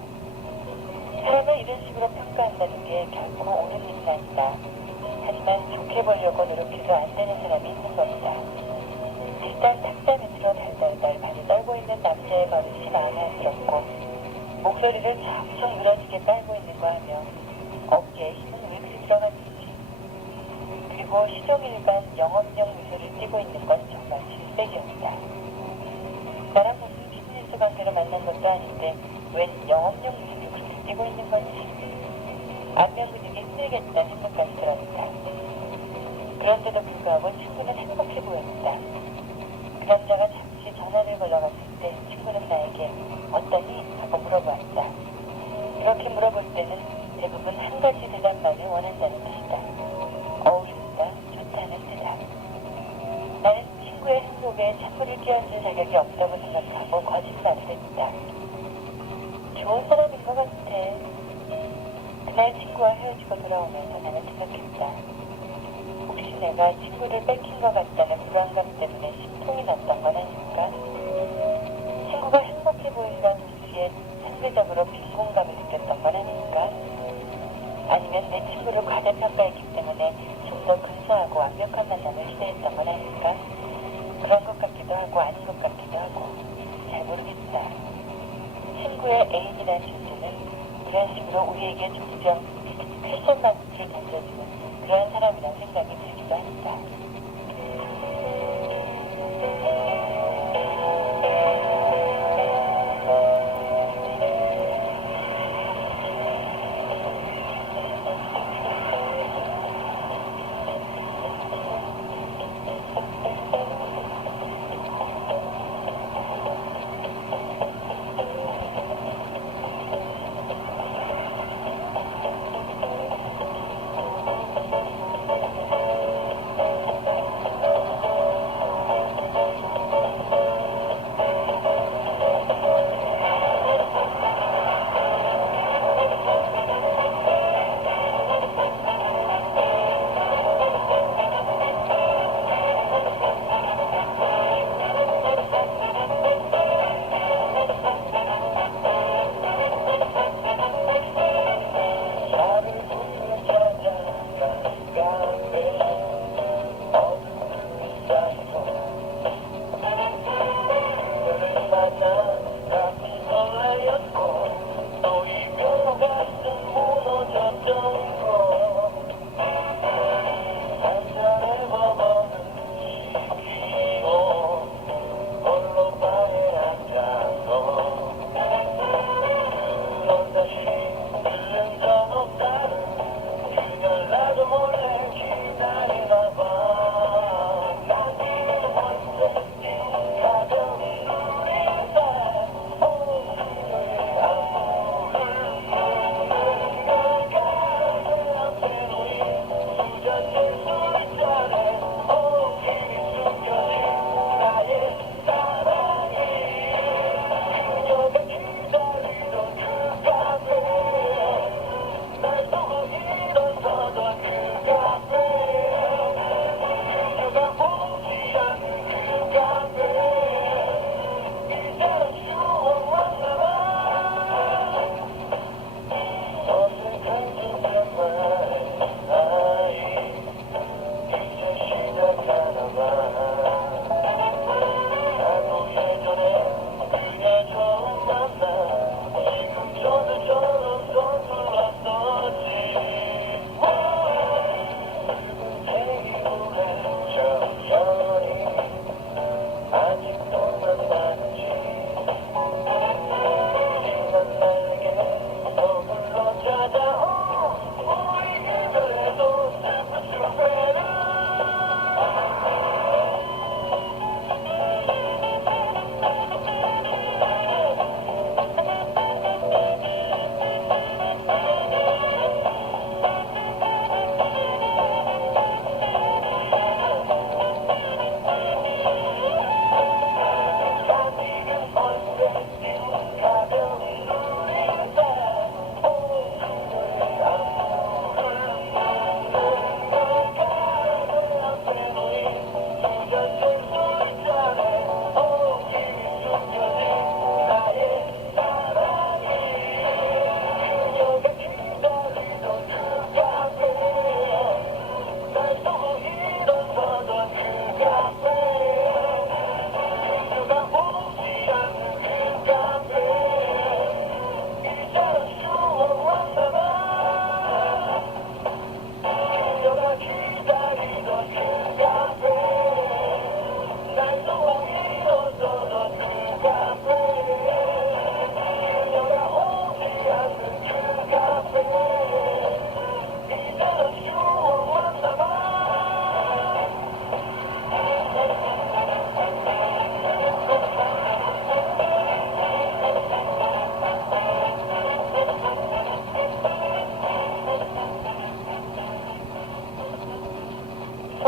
사람을 이런 식으로 평가한다는 게 결코 옳은 일은 아니다. 하지만 좋게 보려고 노력해도 안 되는 사람이 있는 것이다. 일단 탁자 밑으로 달달달 발을 떨고 있는 남자의 버릇이 마음에 안 들었고 목소리를 척척 늘어지게 빨고 있는 거 하며 어깨에 힘은 왜 그리 들어갔는지 그리고 시종일관 영업용 미소를 띠고 있는 건 정말 질색이었다. 나랑 무슨 비즈니스 관계로 만난 것도 아닌데 웬 영업용 미소를 그렇게 띠고 있는 건지 안면 근육이 힘들겠다는 생각까지 들었다. 그런데도 불구하고 친구는 행복해 보였다. 그 남자가 잠시 전화를 걸러갔을 때 친구는 나에게 어떠니? 하고 물어보았다. 그렇게 물어볼 때는 대부분 한 가지 대답만을 원한다는 뜻이다. 어울린다, 좋다는 대답. 나는 친구의 행복에 찬물을 끼얹을 자격이 없다고 생각하고 거짓말을 했다. 좋은 사람인 것 같아. 그날 친구와 헤어지고 돌아오면서 나는 생각했다. 혹시 내가 친구를 뺏긴 것 같다는 불안감 때문에 심통이 났던 건 아닐까? 친구가 행복해 보인다는 소식에 상대적으로 빈곤감을 느꼈던 건 아닐까? 아니면 내 친구를 과대평가했기 때문에 좀 더 근사하고 완벽한 만남을 기대했던 건 아닐까? 그런 것 같기도 하고 아닌 것 같기도 하고 잘 모르겠다. 친구의 애인이라는 존재는 이런 식으로 우리에게 종종 패션 마스크를 던져주는 그런 사람이라는 생각이 들기도 한다.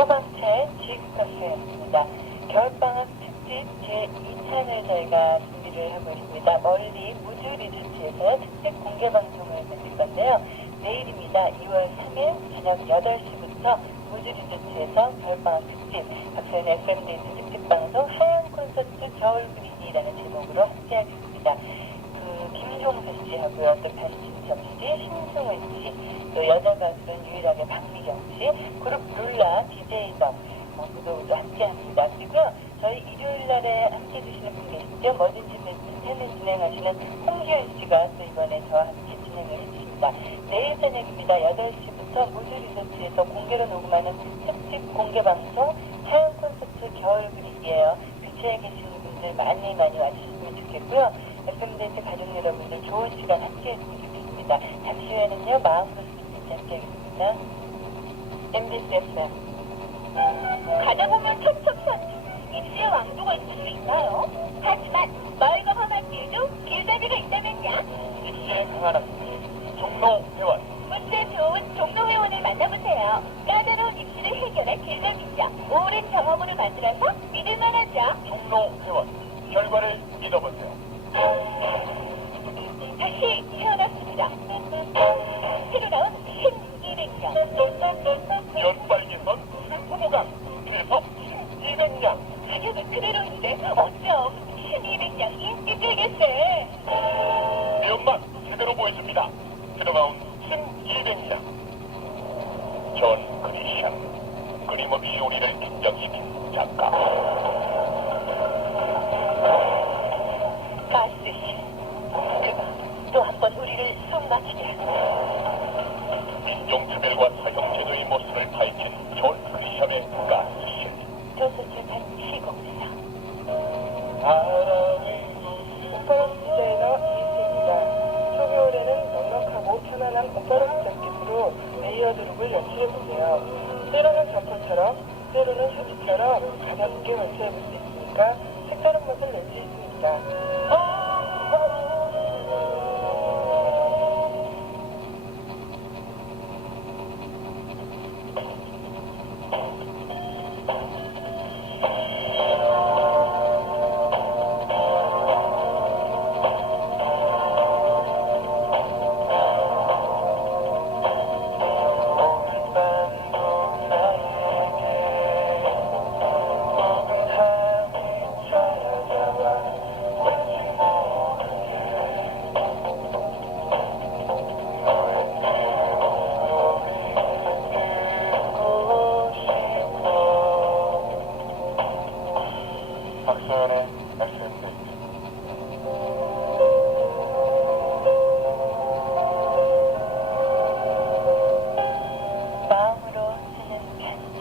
소방차의 지구카페였습니다. 겨울방학 특집 제2탄을 저희가 준비를 하고 있습니다. 멀리 무주 리조트에서 특집 공개 방송을 마칠 건데요. 내일입니다. 2월 3일 저녁 8시부터 무주 리조트에서 겨울방학 특집 박소연의 FM데이트 특집 방송 하얀 콘서트 겨울 그린이라는 제목으로 함께하겠습니다. 김종수 씨하고요, 또 변진섭 씨, 신승훈 씨, 또 여자 가수는 유일하게 박미경 씨, 그룹 룰라, DJ 덕 모두 함께합니다. 그리고요, 저희 일요일 날에 함께해 주시는 분 계시죠? 뭐든지 팬을 진행하시는 홍기현 씨가 또 이번에 저와 함께 진행을 해주십니다. 내일 저녁입니다. 8시부터 무주 리조트에서 공개로 녹음하는 특집 공개 방송 하얀 콘서트 겨울 그린이에요. 근처에 계시는 분들 많이 와주셨으면 좋겠고요. FM데이트 가족 여러분들 좋은 시간 함께 했으면 좋겠습니다. 잠시 후에는요, 마음으로 스피치 함께 하겠습니다. MBC FM. 가다 보면 첩첩산 입시에 왕도가 있을 수 있나요? 하지만 마을과 험한 길도 길잡이가 있다면야. 입시에 강하라 종로 회원. 문제 좋은 종로 회원을 만나보세요. 까다로운 입시를 해결할 길잡이죠. 오랜 경험으로 만들어서 믿을만하죠. 종로 회원. 결과를 믿어보세요. 다시 태어났습니다. 새로 나온 신200년. 연빨개선 후보감. 그래서 신200년. 가격은 그대로인데 어쩜 신200년이 힘들겠어요. 매운맛 제대로 보여줍니다. 새로 나온 신200년. 존 그리샴. 끊임없이 우리를 긴장시킨 작가. 가스신. 그가 또 한 번 우리를 숨막히게 하는 인종차별과 사형제도의 모습을 밝힌 존 그리샴의 가스신. 도서출판 시공사. 오빠랑 디자이너 이수입니다. 초겨울에는 넉넉하고 편안한 오빠랑 자켓으로 레이어드룩을 연출해보세요. 때로는 점퍼처럼 때로는 셔츠처럼 가볍게 연출해볼 수 있으니까 색다른 맛을 낼 수 있습니다. 박소연의 FM데이트. 마음으로 쓰는 편지.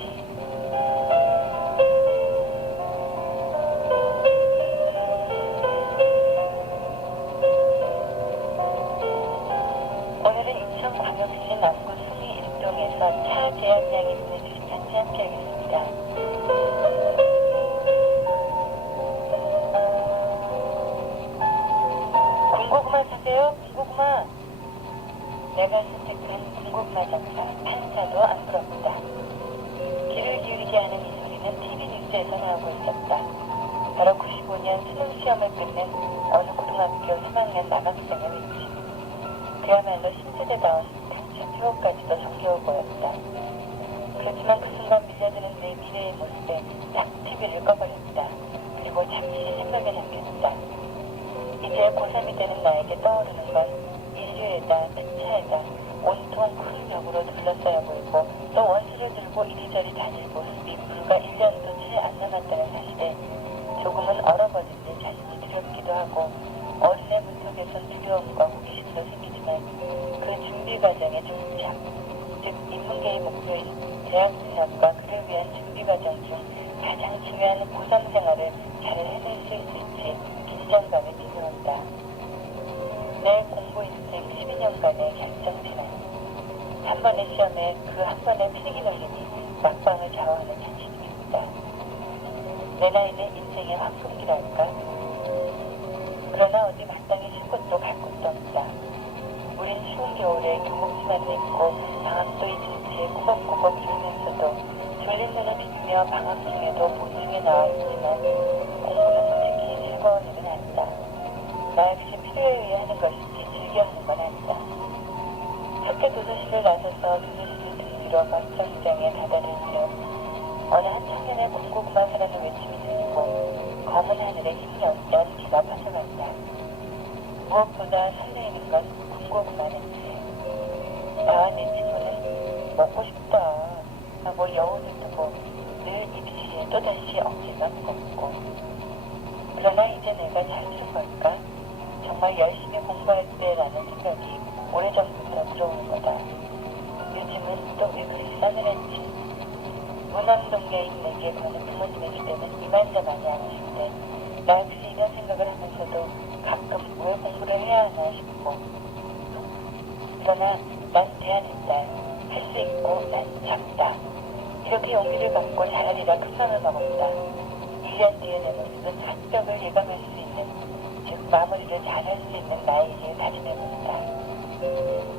오늘은 인천광역시 남구 숭이 1동에서 차재현 양이 보내주신 편지 함께하겠습니다. 군고구마 사세요. 군고구마. 내가 선택한 군고구마 장사 판사도 안 부럽다. 귀를 기울이게 하는 이 소리는 TV 뉴스에서 나오고 있었다. 바로 95년 수능 시험을 끝낸 어느 고등학교 3학년 남학생의 위치. 그야말로 신세대다운 탕진 표현까지도 정겨워 보였다. 그렇지만 그 순간 밀려드는 내 미래의 모습에 딱 TV를 꺼버렸다. 그리고 잠시 생각에 잠겼다. 이제 고3이 되는 나에게 떠오르는 건 인류에다 특차에다 온통 큰 벽으로 둘러싸여 보이고 또 원수를 들고 이리저리 다닐 모습이 불과 1년도 채 안 남았다는 사실에 조금은 얼어버린 내 자신이 두렵기도 하고 어린애 문턱에선 두려움과 호기심도 생기지만 그 준비 과정의 종착, 즉 인문계의 목표인 대학 진학과 그를 위한 준비 과정 중 가장 중요한 고3 생활을 잘 해낼 수 있을지 긴장감이 뒤들어온다. 내 공부 인생 12년간의 결정지난 한 번의 시험에 그 한 번의 필기 놀림이 막방을 좌우하는 현실입니다. 내 나이는 인생의 황금기랄까? 그러나 어디 마땅히 쉴 곳도 갈 곳도 없다. 우린 추운 겨울에 교복치마를 입고 방학도 잊은 채 꾸벅꾸벅 졸면서도 졸린 눈은 하며 방학 중에도 보충에 나와 있지만 공부는 솔직히 즐거운 일은 아니다. 나 역시 필요에 의해 하는 것이지 즐겨 하는 건 아니다. 학교 도서실을 나서서 도서실을 들리러 박정장에 다다를 즈음 어느 한 청년의 공고구마사라는 외침이 들리고 검은 하늘에 흰 연기가 퍼져간다. 무엇보다 설레이는 건 군고구마 냄새. 나와 내 친구는 먹고 싶다 하고 여운을 두고 늘 입시에 또다시 어깨가 무겁고 그러나 이제 내가 잘 들은 걸까? 정말 열심히 공부할 때라는 생각이 오래전부터 들어오는 거다. 요즘은 또 왜 그리 싸늘한지. 무남동녀인 내게 거는 부모님의 기대는 이만저만이 아니신데 나 역시 이런 생각을 하면서도 가끔 왜 공부를 해야 하나 싶고 그러나 난 대안했다. 할 수 있고 난 작다. 이렇게 용기를 갖고 잘하리라 큰맘을 먹었다. 1년 뒤에 내 모습은 합격을 예감할 수 있는 즉 마무리를 잘할 수 있는 나에게 다짐해본다.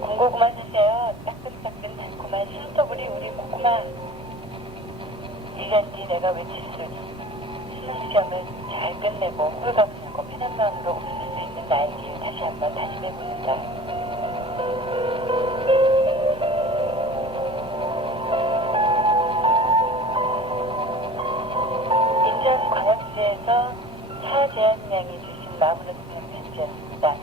군고구마 사세요. 따끈따끈 달콤한 신토부리 우리 고구마. 1년 뒤 내가 외칠수록 수능시험을 잘 끝내고 홀가분하고 편한 마음으로 웃을 수 있는 나에게 다시 한번 다짐해봅니다. 인천광역시에서 차재한양이 주신 마음으로 쓰는 편지였습니다.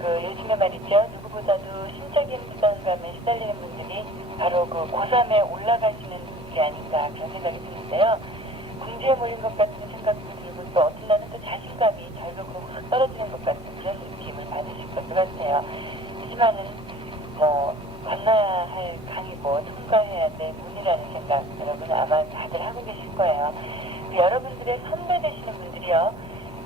요즘에 말이죠. 누구보다도 심적인 부담감에 시달리는 분들이 바로 고3에 올라가시는 분들이 아닌가 그런 생각이 드는데요. 궁지에 모인 것 같은 생각도 들고 또 어떤 날은 또 자신감이 절벽으로 확 떨어지는 것 같은 그런 느낌을 받으실 것 같아요. 하지만은 건너야 할 강이고 통과해야 될 문이라는 생각 여러분 아마 다들 하고 계실 거예요. 여러분들의 선배 되시는 분들이요.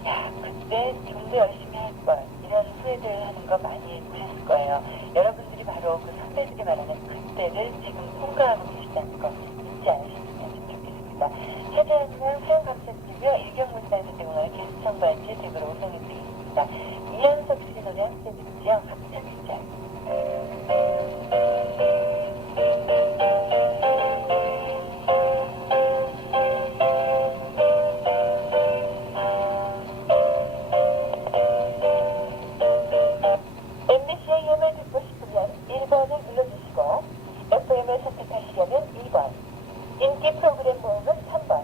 야, 그때 좀 더 열심히 할 걸. 이런 후회들 하는 거 많이 보셨을 거예요. 여러분들이 바로 그 선배들이 말하는 그때를 지금 통과하고 계시다는 거 잊지 않으셨으면 좋겠습니다. 최대한만 사용 감사드리고요. 일경문단에서 제공하는 게스트 청바지 댁으로 오송해드리겠습니다. 이현석 씨 노래 함께 듣죠. 합창시작. MBC의 음을 듣고 싶으면 1번을 눌러주시고 FM을 선택하시려면 2번, 인기 프로그램 모음은 3번,